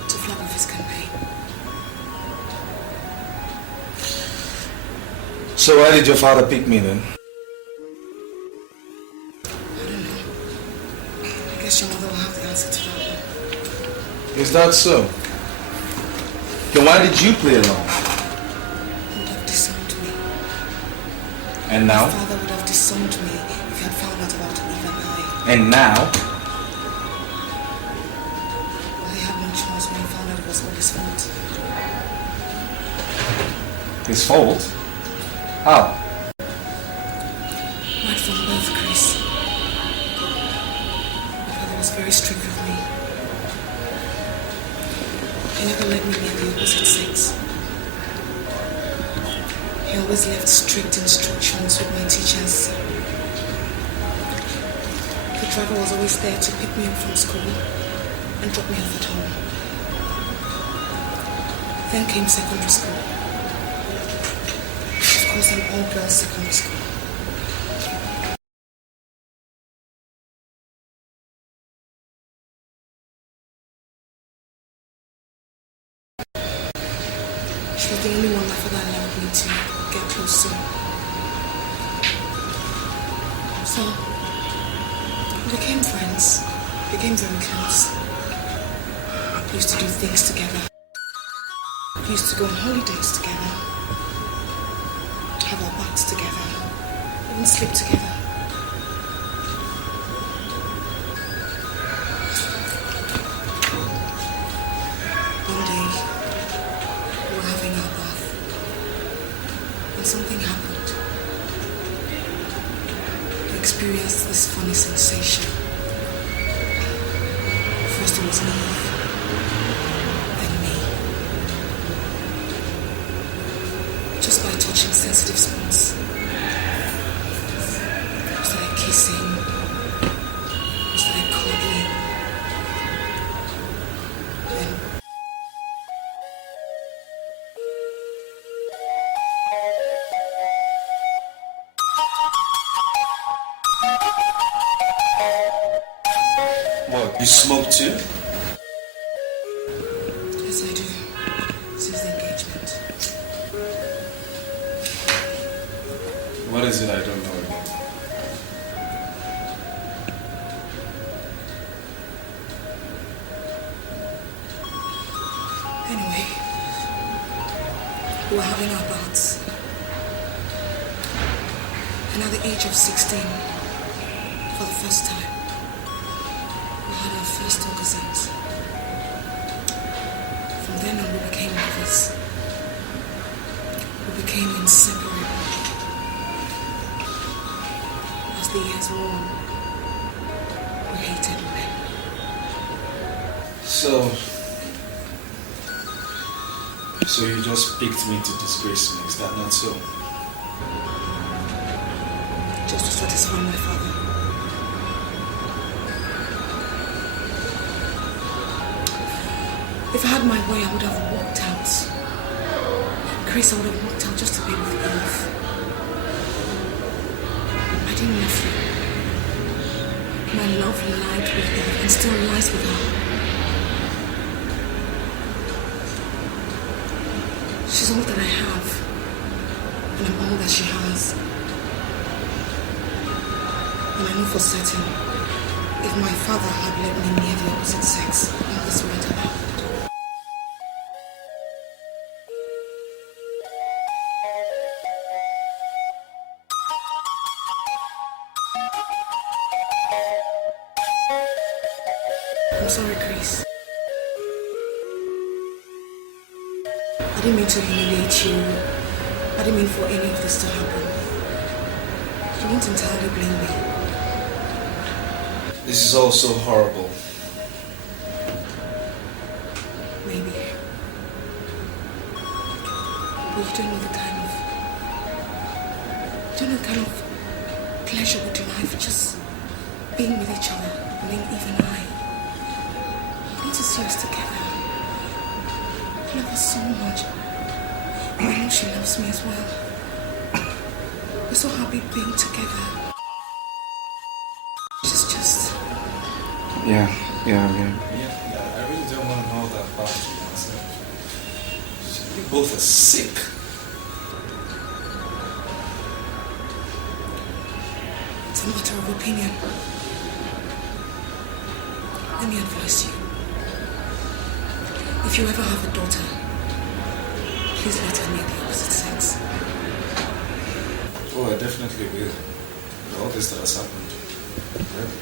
to flag off his campaign. So why did your father pick me then? I guess your mother will have the answer to that one. Is that so? Then why did you play along? He would have disowned me. And now? My father would have disowned me if he had found out about Eve and I. And now? Well, he had no choice when he found out it was all his fault. His fault? How? Right from birth, Chris. My father was very strict with me. He never let me near the opposite sex. He always left strict instructions with my teachers. The driver was always there to pick me up from school and drop me off at home. Then came secondary school. Of course, an all-girls secondary school. She was the only one my father allowed me to get close to. So, we became friends, became very close. We used to do things together. We used to go on holidays together, have our baths together, even sleep together. One day, we were having our bath, and something happened. I experienced this funny sensation. First it was Eve, then me. Just by touching sensitive spots. We started kissing. We started cuddling. Then What, you smoke too? yes, I do. Since the engagement. What is it I don't know again? Anyway, we were having our baths. And at the age of 16, for the first time, we had our first dosen't. From then on, we became lovers. We became inseparable. As the years wore on, we hated men. So you just picked me to disgrace me, is that not so? Just to satisfy my father. If I had my way, I would have walked out. Chris, I would have walked out just to be with Eve. I didn't love you. My love lied with Eve and still lies with her. She's all that I have, and I'm all that she has. And I know for certain, if my father had let me near the opposite sex, all this wouldn't have happened. I'm sorry, Chris. I didn't mean to humiliate you. I didn't mean for any of this to happen. You won't entirely blame me. This is all so horrible. Maybe. But you don't know the kind of pleasure we derive just being with each other. I mean, even I. We need to see us together. I love her so much. And I know she loves me as well. We're so happy being together. Just... Yeah, I really don't want to know that about you myself. You both are sick. It's a matter of opinion. Let me advise you. If you ever have a daughter, please let her near the opposite sex. Oh, I definitely will. With all this that has happened. Really.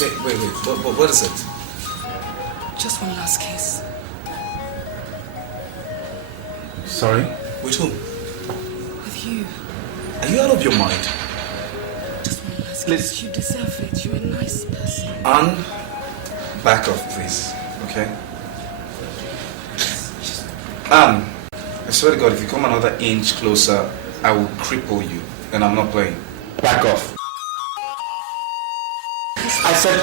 Wait, what is it? Just one last case. Sorry? With whom? With you. Are you out of your mind? Just one last case. You deserve it. You're a nice person. Anne, back off, please. Okay? Anne, I swear to God, if you come another inch closer, I will cripple you. And I'm not playing. Back off. I said...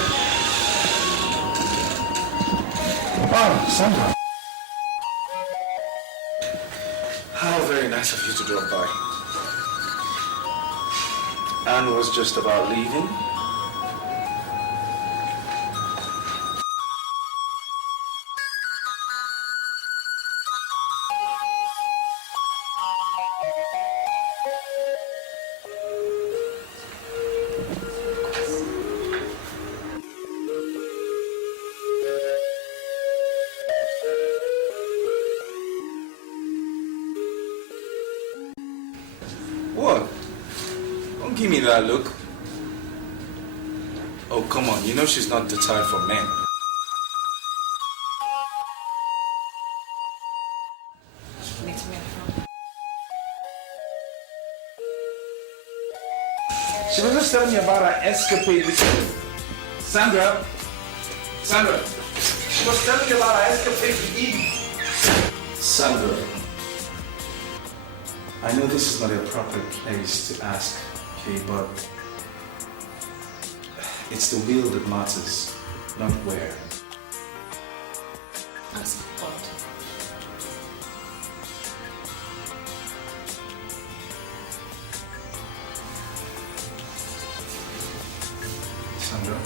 Oh, Sandra. How very nice of you to drop by. Anne was just about leaving. What? Don't give me that look. Oh, come on. You know she's not the type for men. She was just telling me about her escapade with Sandra. Sandra. She was telling me about her escapade with Eve. Sandra. I know this is not a proper place to ask, okay, but it's the will that matters, not where. Ask God. Sandra,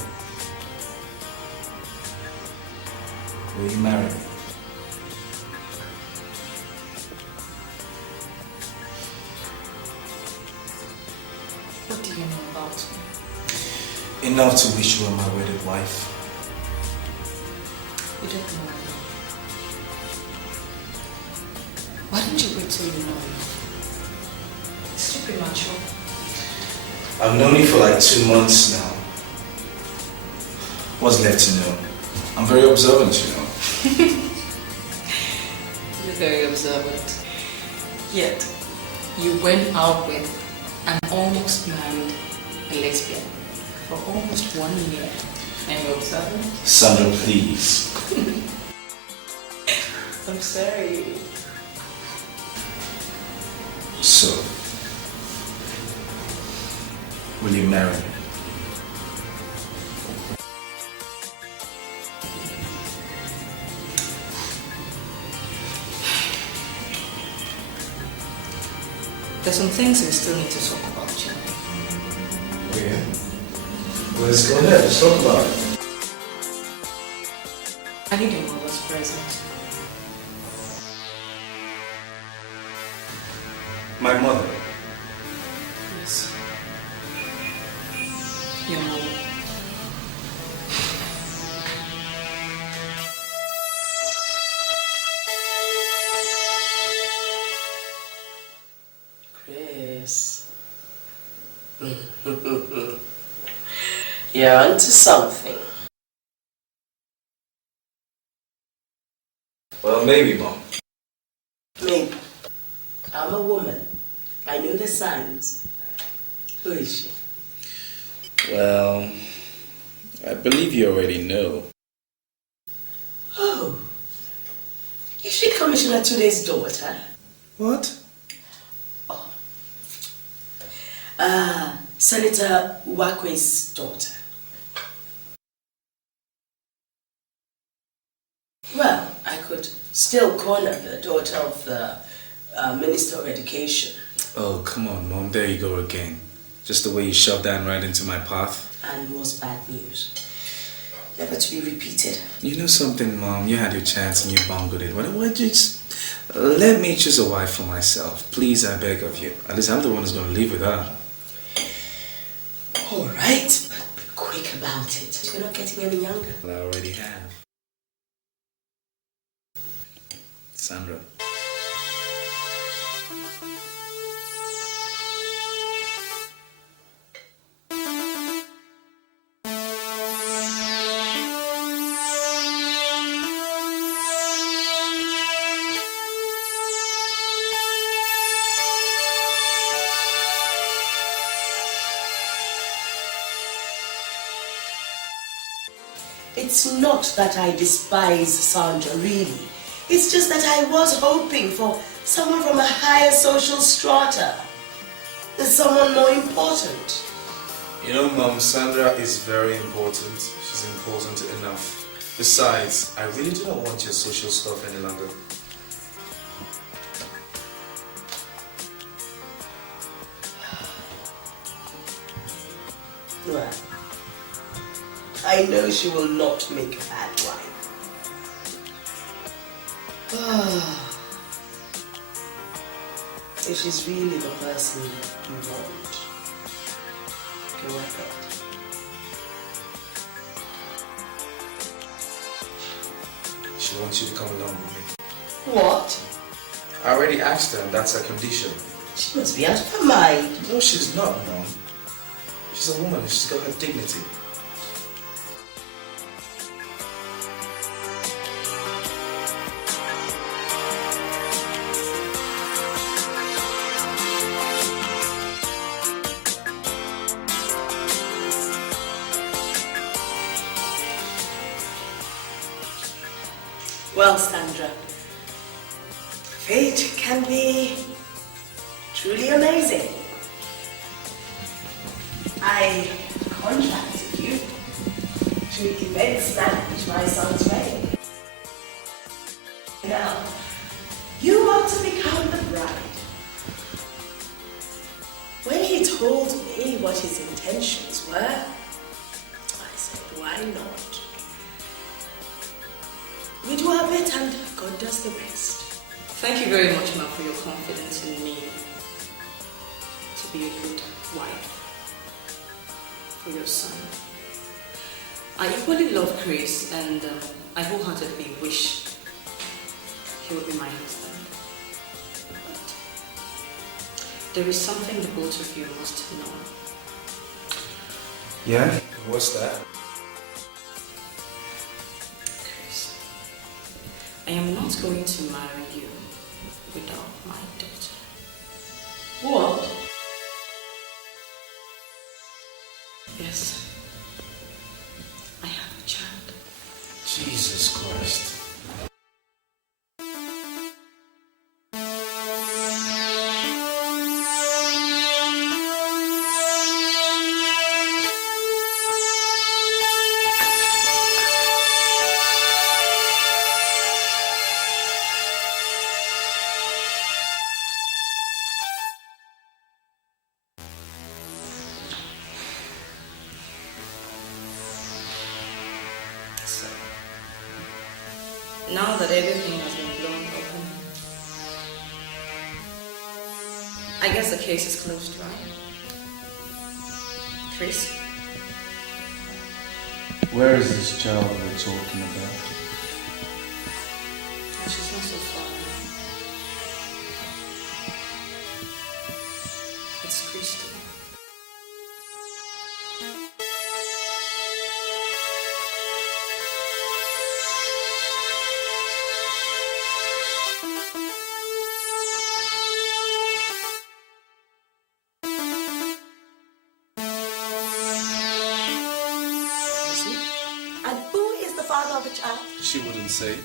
will you marry me? What do you know about me? Enough to wish you were my wedded wife. You don't know. Why don't you wait till you know? It's too premature. I've known you for like 2 months now. What's left to know? I'm very observant, you know. You're very observant. Yet, you went out with and almost married a lesbian for almost 1 year. And you're observant? Sandra, please. I'm sorry. So, will you marry me? There's some things we still need to talk about, Jim. Oh yeah? Let's go ahead, let's talk about it. I need your mother's present. My mother? Yes. Your mother. Chris. You're onto something. Well, maybe, Mom. Maybe. I'm a woman. I know the signs. Who is she? Well, I believe you already know. Oh. Is she Commissioner Tude's daughter? What? Senator Wakwe's daughter. Well, I could still corner the daughter of the Minister of Education. Oh, come on, Mom. There you go again. Just the way you shoved that right into my path. And was bad news. Never to be repeated. You know something, Mom? You had your chance and you bungled it. Why don't you just let me choose a wife for myself? Please, I beg of you. At least I'm the one who's going to live with her. All right, but be quick about it. You're not getting any younger. Well, I already have. Sandra. It's not that I despise Sandra, really. It's just that I was hoping for someone from a higher social strata. Someone more important. You know, Mom, Sandra is very important. She's important enough. Besides, I really do not want your social stuff any longer. Well, I know she will not make a bad wife. If she's really the person you want, go ahead. She wants you to come along with me. What? I already asked her, and that's her condition. She must be out of her mind. No, she's not, Mom. She's a woman. She's got her dignity. Well, Sandra, fate can be truly amazing. I contracted you to events manage my son's wedding. Now, you want to become the bride. When he told me what his intentions were, I said, why not? We do our bit and God does the rest. Thank you very much, Ma, for your confidence in me to be a good wife for your son. I equally love Chris, and I wholeheartedly wish he would be my husband. But there is something the both of you must know. Yeah? What's that? I am not going to marry you without my daughter. What? Yes. I have a child. Jesus Christ. Now that everything has been blown open, I guess the case is closed, right? Chris? Where is this child we're talking about? She's not so far away. It's Christy. She wouldn't say.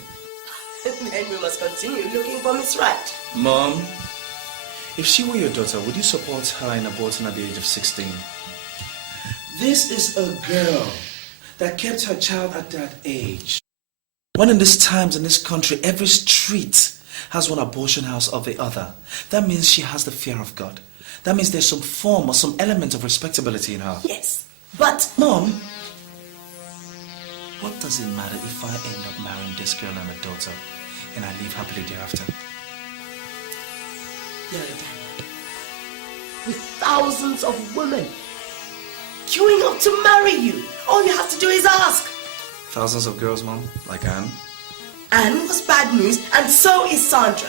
Then we must continue looking for Miss Right. Mom, if she were your daughter, would you support her in aborting at the age of 16? This is a girl that kept her child at that age. When in these times in this country, every street has one abortion house or the other. That means she has the fear of God. That means there's some form or some element of respectability in her. Yes, but... Mom, what does it matter if I end up marrying this girl and a daughter and I live happily thereafter? You're a dad with thousands of women queuing up to marry you. All you have to do is ask. Thousands of girls, Mom, like Anne. Anne was bad news, and so is Sandra.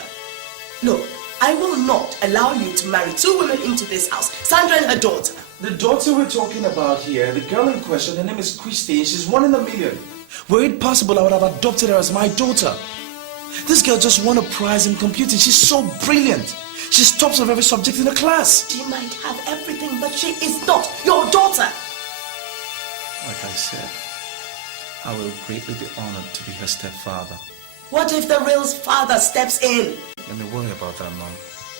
Look, I will not allow you to marry two women into this house, Sandra and her daughter. The daughter we're talking about here, the girl in question, her name is Christy, and she's 1 in a million. Were it possible, I would have adopted her as my daughter. This girl just won a prize in computing. She's so brilliant. She's tops of every subject in the class. She might have everything, but she is not your daughter. Like I said, I will greatly be honored to be her stepfather. What if the real father steps in? Let me worry about that, Mom.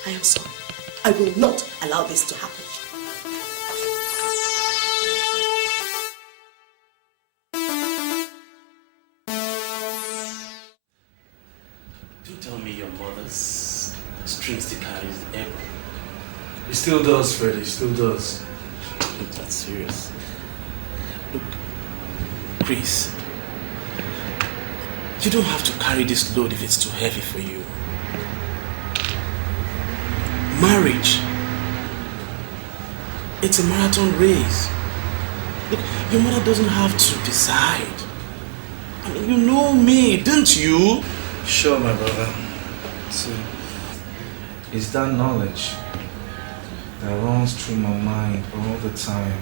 I am sorry. I will not allow this to happen. Do tell me your mother's strings still carries the ever. It still does, Freddy. It still does. Look, that's serious. Look, Chris, you don't have to carry this load if it's too heavy for you. Marriage, it's a marathon race. Look, your mother doesn't have to decide. I mean, you know me, don't you? Sure, my brother. See, it's that knowledge that runs through my mind all the time.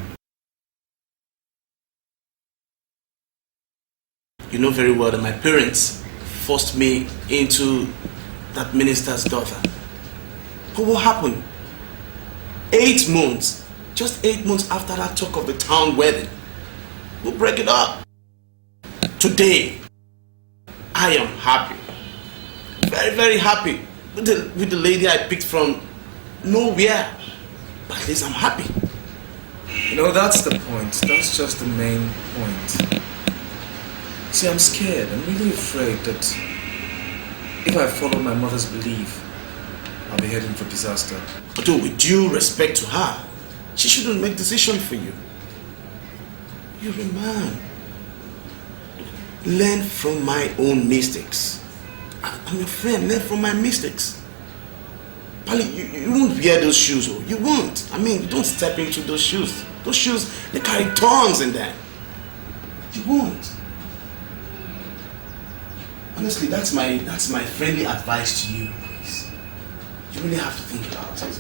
You know very well that my parents forced me into that minister's daughter. But what happened? 8 months, just 8 months after that talk of the town wedding, we'll break it up. Today, I am happy. Very, very happy with the lady I picked from nowhere. But at least I'm happy. You know, that's the point. That's just the main point. See, I'm scared. I'm really afraid that if I follow my mother's belief, I'll be heading for disaster. But with due respect to her, she shouldn't make decisions for you. You're a man. Learn from my own mistakes. I'm your friend. Learn from my mistakes. Pali, you won't wear those shoes. Oh. You won't. I mean, you don't step into those shoes. Those shoes, they carry thorns in them. You won't. Honestly, that's my friendly advice to you. You really have to think about it.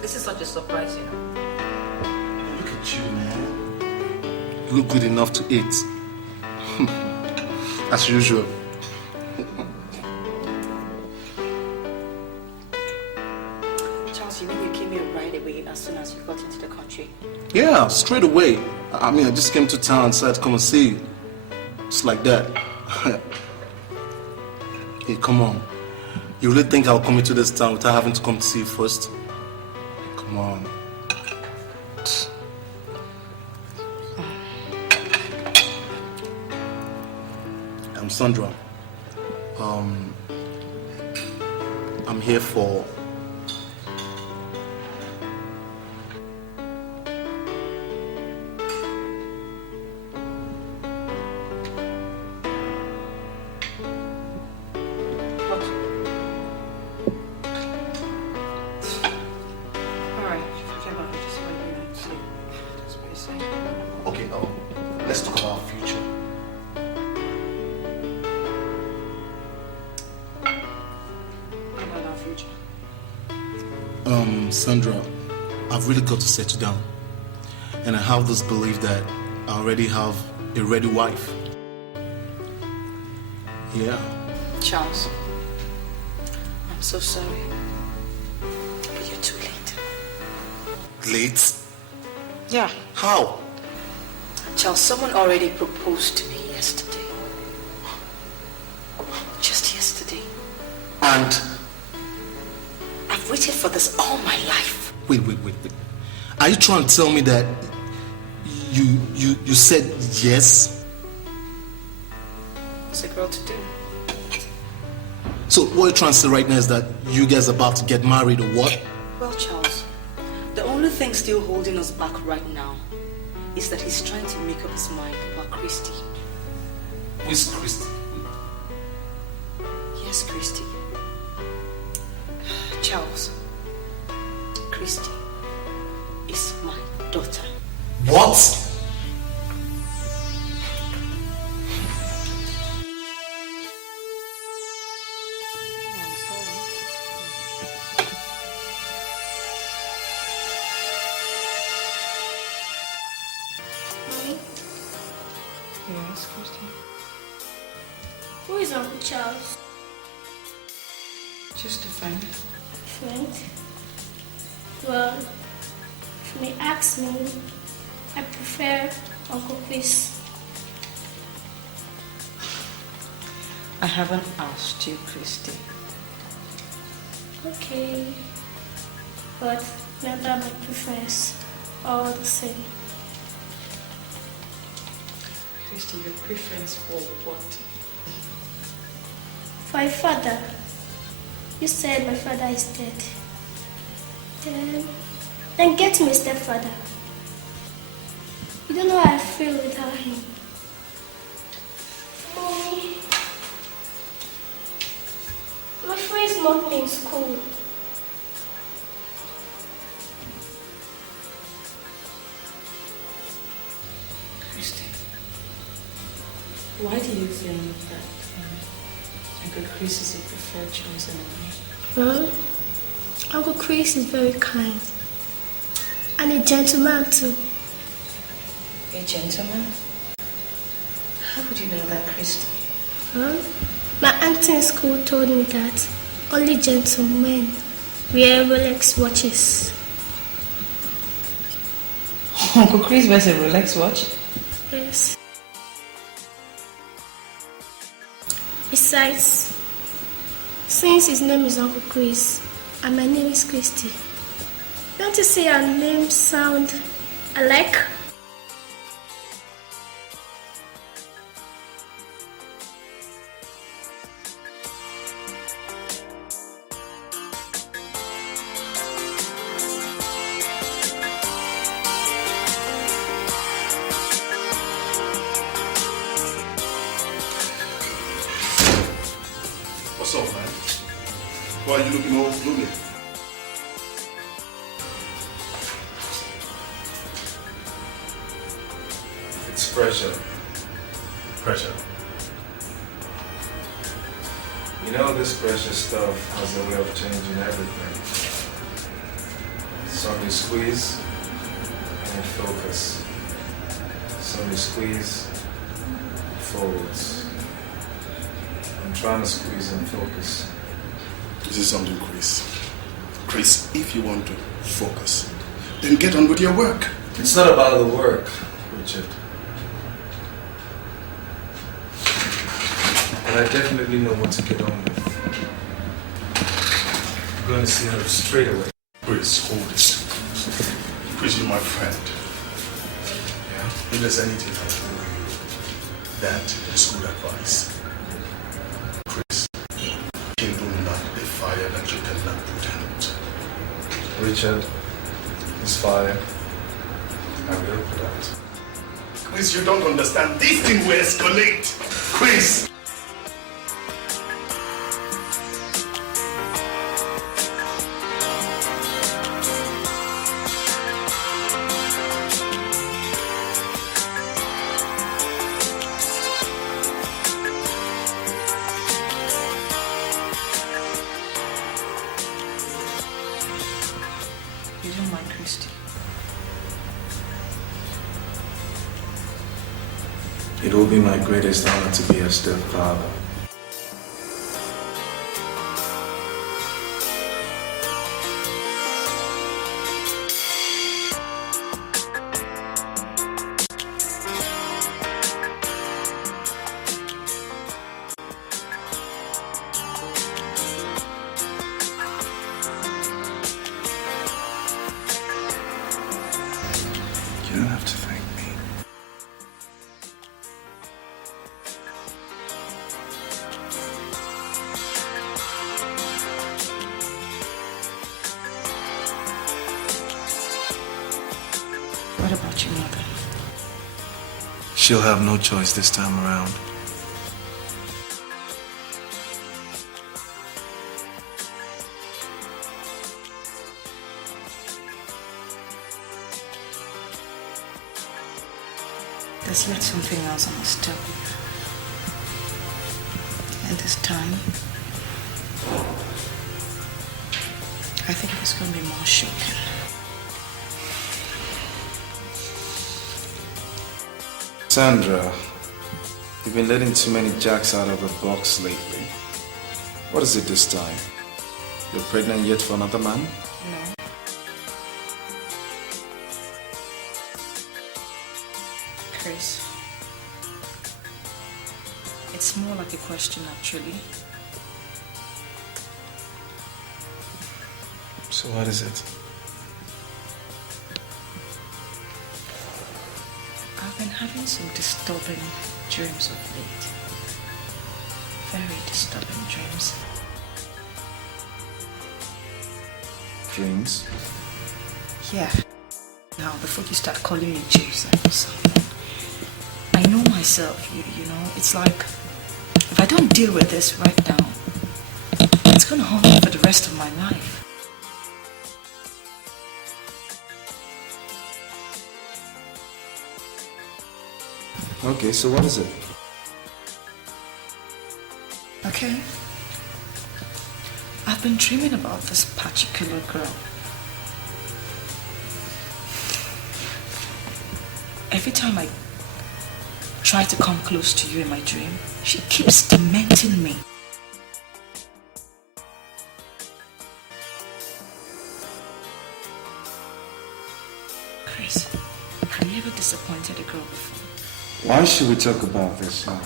This is such a surprise, you know. Look at you, man. You look good enough to eat. As usual. Charles, you mean you came here right away as soon as you got into the country? Yeah, straight away. I mean, I just came to town and decided to come and see you. Just like that. Hey, come on. You really think I'll come into this town without having to come to see you first? Come on. I'm Sandra. I'm here for... Okay, let's talk about our future. What about our future? Sandra, I've really got to settle down. And I have this belief that I already have a ready wife. Yeah. Charles, I'm so sorry. But you're too late. Late? Yeah. How? Charles, someone already proposed to me yesterday. Just yesterday. And? I've waited for this all my life. Wait. Are you trying to tell me that you said yes? What's a girl to do? So what you're trying to say right now is that you guys are about to get married or what? Well, Charles, the only thing still holding us back right now is that he's trying to make up his mind about Christy. Who is Christy? Yes, Christy. Charles, Christy is my daughter. What? Who is Uncle Charles? Just a friend. Friend? Well, if you may ask me, I prefer Uncle Chris. I haven't asked you, Christy. Okay. But remember my preference, all the same. Christy, your preference for what? For my father. You said my father is dead. Then get me a stepfather. You don't know how I feel without him. Mommy, my friends mock me in school. Christy, why do you think that Uncle Chris is a preferred choice among me? Well, Uncle Chris is very kind. And a gentleman too. A gentleman? How could you know that, Christy? Well, my auntie in school told me that only gentlemen wear Rolex watches. Uncle Chris wears a Rolex watch? Yes. Besides, since his name is Uncle Chris and my name is Christy, don't you see our names sound alike? What's up, man? Why are you looking all gloomy? It's pressure. Pressure. You know, this pressure stuff has a way of changing everything. Some you squeeze and it focus. Some you squeeze, it folds. I'm trying to squeeze and focus. This is something, Chris. Chris, if you want to focus, then get on with your work. It's not about the work, Richard. And I definitely know what to get on with. I'm going to see her straight away. Chris, hold it. Chris, you're my friend. Yeah? If there's anything I can do you, that is good advice. Chris, kindle not the fire that you cannot put out. Richard, this fire, I will put out. Chris, you don't understand. This thing will escalate. Chris! You don't mind, Christy? It will be my greatest honor to be a stepfather. You don't have to thank me. What about your mother? She'll have no choice this time around. There's yet something else I must tell you. And this time, I think it's going to be more shocking. Sandra, you've been letting too many jacks out of the box lately. What is it this time? You're pregnant yet for another man? No. Chris, it's more like a question actually. So what is it? I've been having some disturbing dreams of late. Very disturbing dreams. Dreams? Yeah. Now, before you start calling me James or something, I know myself, you know, it's like, if I don't deal with this right now, it's gonna haunt me for the rest of my life. Okay, so what is it? Okay. I've been dreaming about this particular girl. Every time I try to come close to you in my dream, she keeps tormenting me. Chris, have you ever disappointed a girl before? Why should we talk about this now?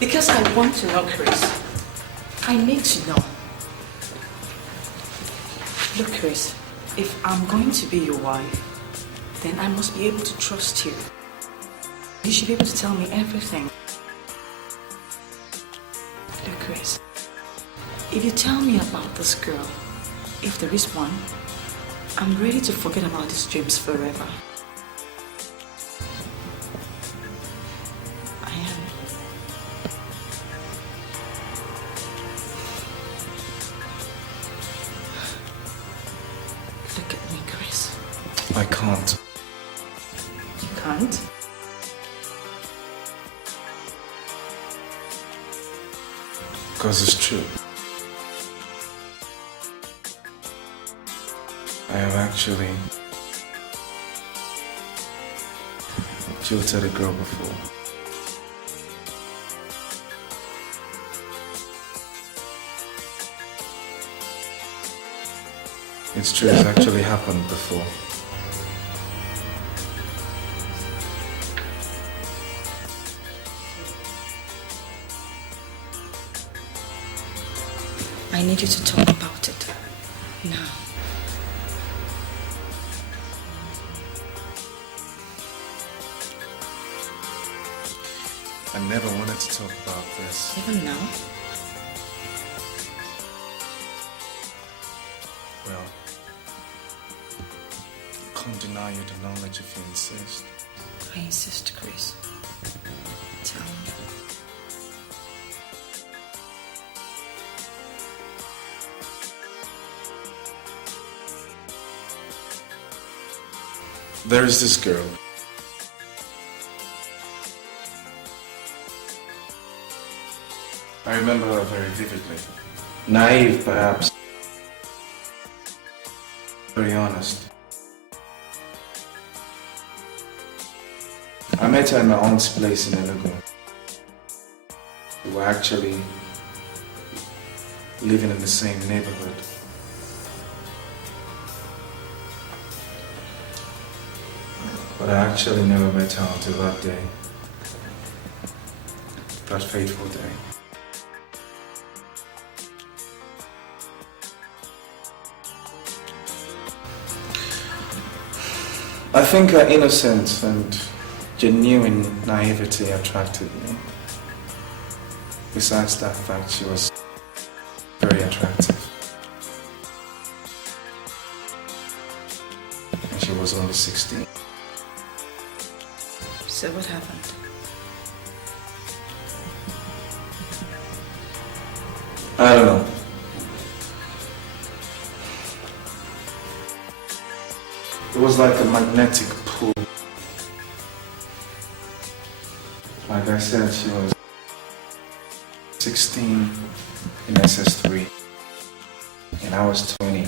Because I want to know, Chris. I need to know. Look, Chris, if I'm going to be your wife, then I must be able to trust you. You should be able to tell me everything. Look, Chris, if you tell me about this girl, if there is one, I'm ready to forget about these dreams forever. I can't. You can't? Because it's true. I have actually jilted a girl before. It's true, it's actually happened before. I need you to talk about it now. I never wanted to talk about this. Even now? Well, I can't deny you the knowledge if you insist. I insist, Chris. Tell me. There is this girl. I remember her very vividly. Naive, perhaps. Very honest. I met her in my aunt's place in Enugu. We were actually living in the same neighborhood. But I actually never met her until that day. That fateful day. I think her innocence and genuine naivety attracted me. Besides that fact, she was very attractive. And she was only 16. So what happened? I don't know. It was like a magnetic pull. Like I said, she was 16 in SS3 and I was 20.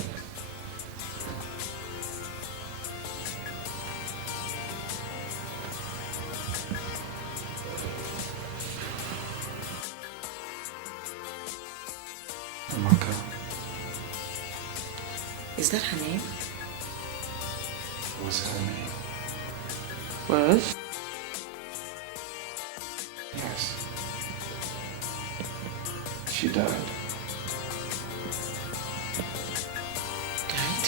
I'm okay. Is that her name? Was her name? Was? Yes. She died. Died?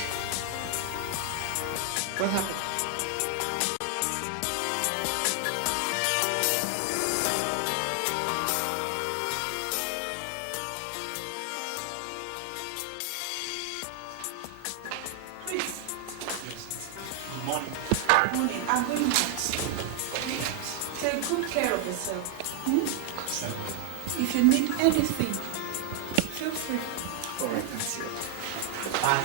What happened? Morning. I'm going out. Take good care of yourself. If you need anything, feel free. All right, that's it. Bye.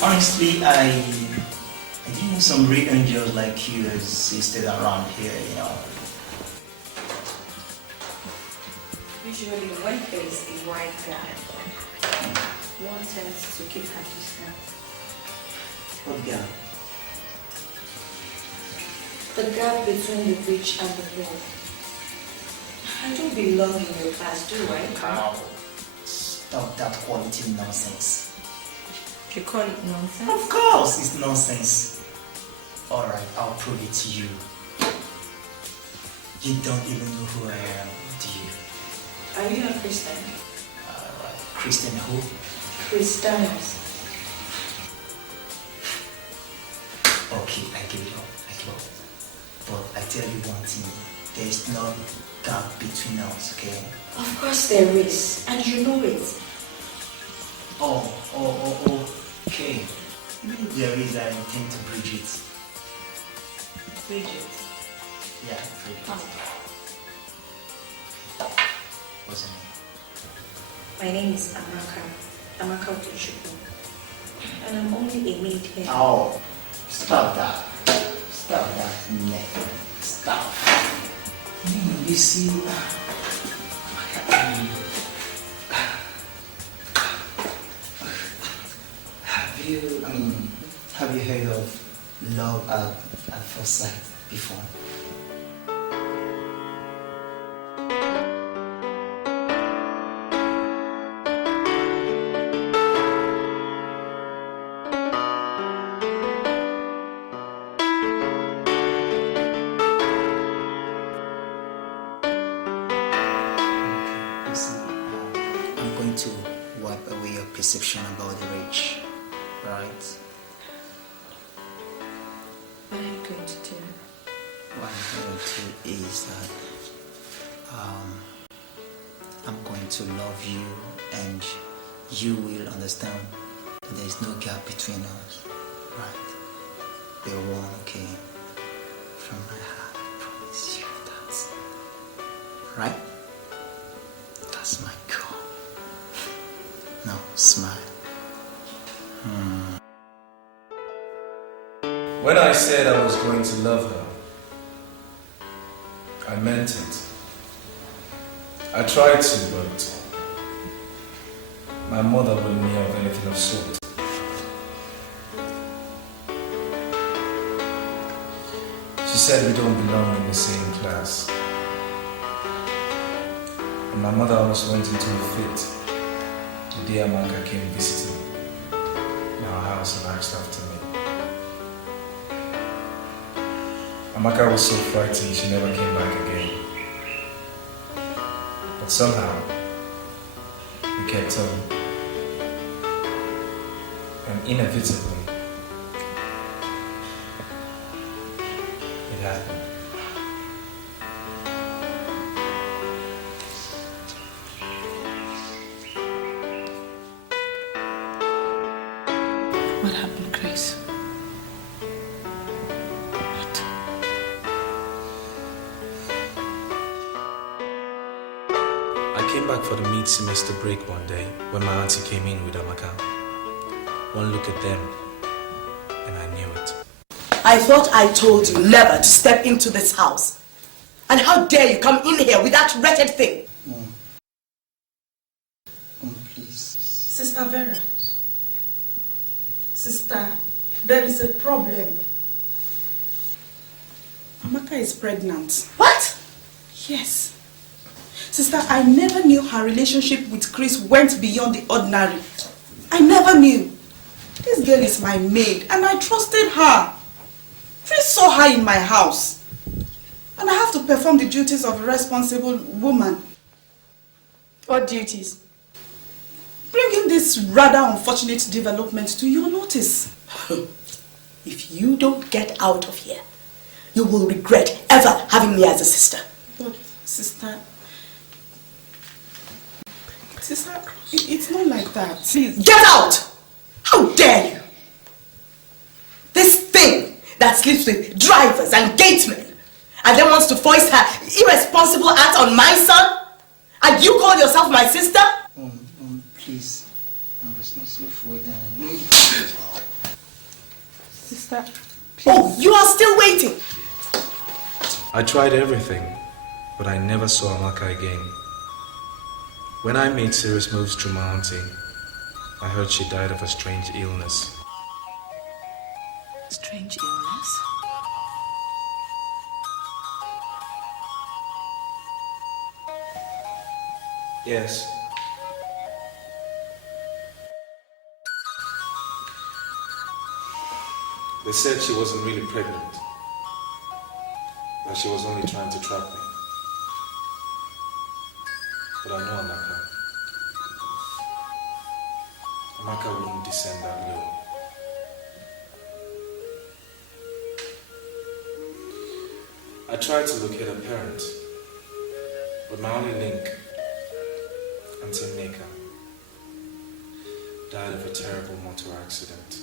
Honestly, I didn't know some real angels like you existed around here, you know. Usually when there is a wide gap, one tends to keep her distance. What gap? The gap between the rich and the poor. I don't belong in your class, do I? How? Stop that quality nonsense. You call it nonsense? Of course, it's nonsense. Alright, I'll prove it to you. You don't even know who I am, do you? Are you a Christian? Alright, Christian who? Christians. Okay, I give it up. But I tell you one thing, there is no gap between us, okay? Of course there is, and you know it. Okay. Even if there is, I intend to bridge it. Bridge it? Yeah, bridge it. What's her name? My name is Amaka Otochukwu. And I'm only a maid here. Oh, stop that. Stop that, never. Stop. You see, have you heard of love at first sight before? You see, I'm going to wipe away your perception about the rich. Right. What are you going to do? What I'm going to do is that I'm going to love you, and you will understand that there is no gap between us. Right. We're one, okay? From my heart, I promise you that. Right? That's my goal. Now, smile. When I said I was going to love her, I meant it. I tried to, but my mother wouldn't hear of anything of sort. She said we don't belong in the same class. And my mother almost went into a fit the day Amaka came visiting in our house and asked after me. Amaka was so frightened she never came back again. But somehow, we kept on. And inevitably, it happened. What happened, Grace? came back for the mid-semester break one day when my auntie came in with Amaka. One look at them, and I knew it. I thought I told you never to step into this house. And how dare you come in here with that wretched thing? Mom, please. Sister Vera. Sister, there is a problem. Amaka is pregnant. What? Yes. Sister, I never knew her relationship with Chris went beyond the ordinary. I never knew. This girl is my maid and I trusted her. Chris saw her in my house. And I have to perform the duties of a responsible woman. What duties? Bringing this rather unfortunate development to your notice. If you don't get out of here, you will regret ever having me as a sister. But, sister, it's not like that. Please. Get out! How dare you? This thing that sleeps with drivers and gatemen and then wants to foist her irresponsible act on my son? And you call yourself my sister? Please. I'm responsible for them. Sister, please. Oh, you are still waiting. I tried everything, but I never saw Amaka again. When I made serious moves through my auntie, I heard she died of a strange illness. Strange illness? Yes. They said she wasn't really pregnant, that she was only trying to trap me. But I know Amaka. Amaka wouldn't descend that low. I tried to locate her parents, but my only link, Auntie Nika, died of a terrible motor accident.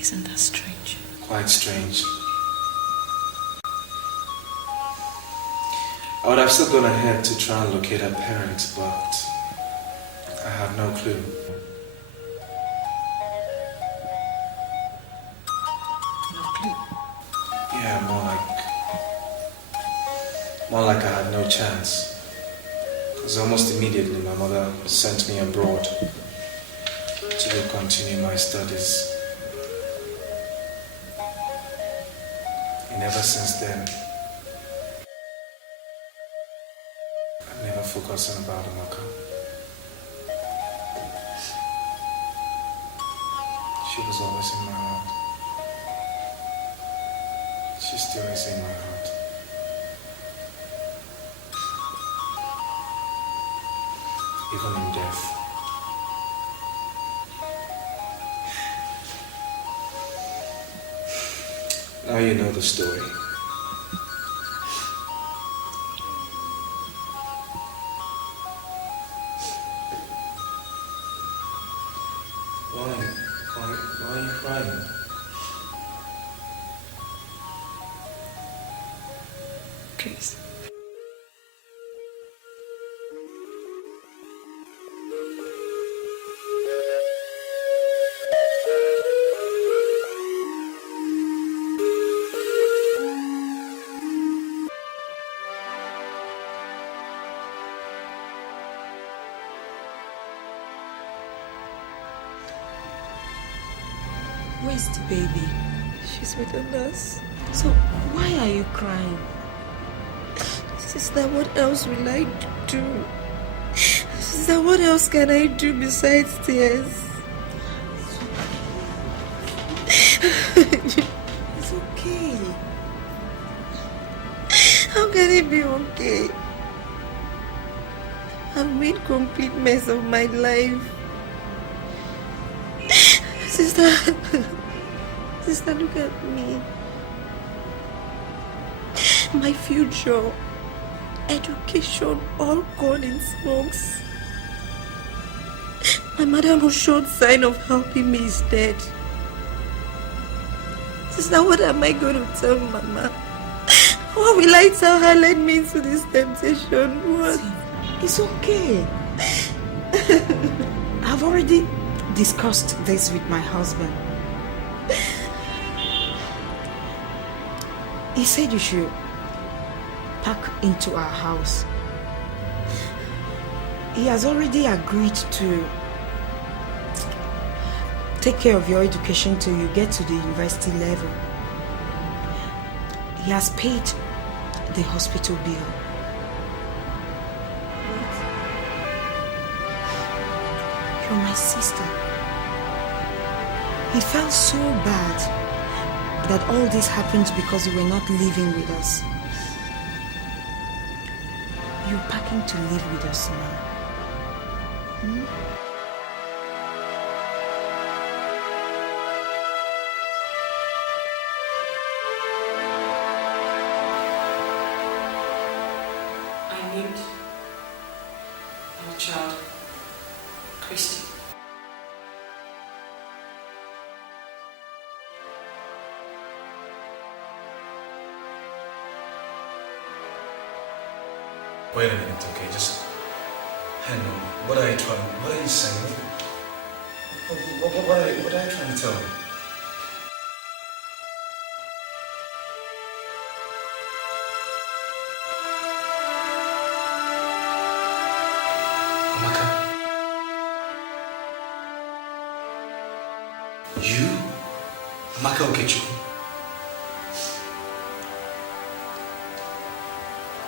Isn't that strange? Quite strange. I would have still gone ahead to try and locate her parents, but I have no clue. No clue? Yeah, more like I had no chance. Because almost immediately my mother sent me abroad to go continue my studies. And ever since then, I've never forgotten about Amaka. She was always in my heart. She still is in my heart. Even in death. Now you know the story. Why are you crying? Chris. Where's the baby? She's with a nurse. So why are you crying? Sister, what else will I do? Sister, what else can I do besides tears? It's okay. How can it be okay? I've made complete mess of my life. Sister, look at me. My future, education, all gone in smokes. My mother who showed sign of helping me is dead. Sister, what am I going to tell Mama? Why will I tell her led me into this temptation? What? It's okay. I've already discussed this with my husband. He said you should pack into our house. He has already agreed to take care of your education till you get to the university level. He has paid the hospital bill. You're my sister. He felt so bad that all this happened because you were not living with us. You're packing to live with us now. I need our child, Christy. Wait a minute, okay, just hang on. What are you saying? What are you trying to tell me? Amaka? You? Amaka Okechukwu?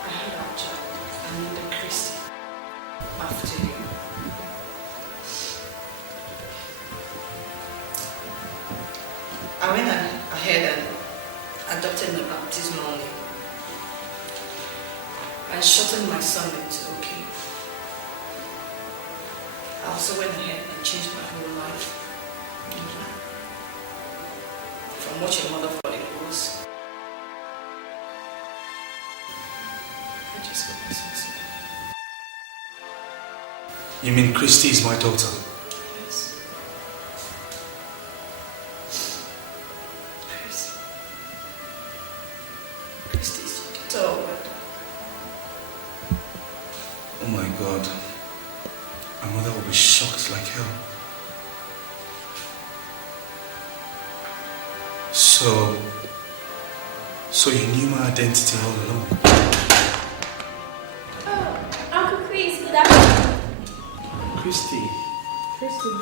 I had our child, Amanda Christie, after you. I went ahead and adopted my baptismal name and shortened my son into OK. I also went ahead and changed my whole life. From what your mother thought it was. I just hope this was it. You mean Christy is my daughter? Yes. Christy's your daughter. Oh my God. My mother will be shocked like hell. So you knew my identity all along? Oh, Uncle Chris, good afternoon. Christy. Christy.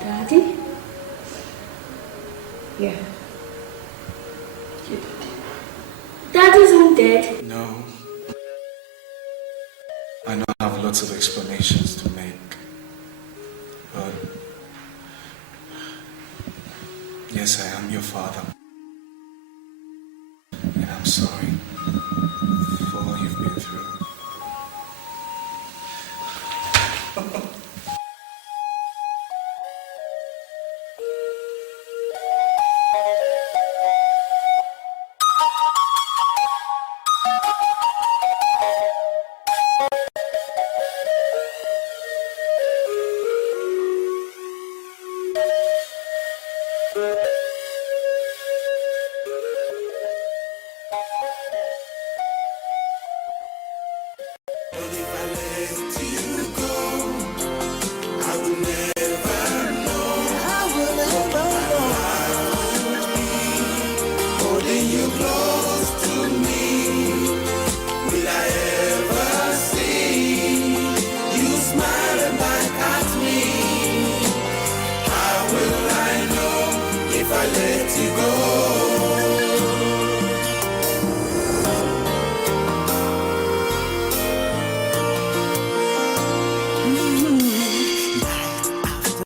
Daddy? Yeah. Dad isn't dead. No. I know I have lots of explanations to make. But yes, I am your father. And I'm sorry for all you've been through. But if I let you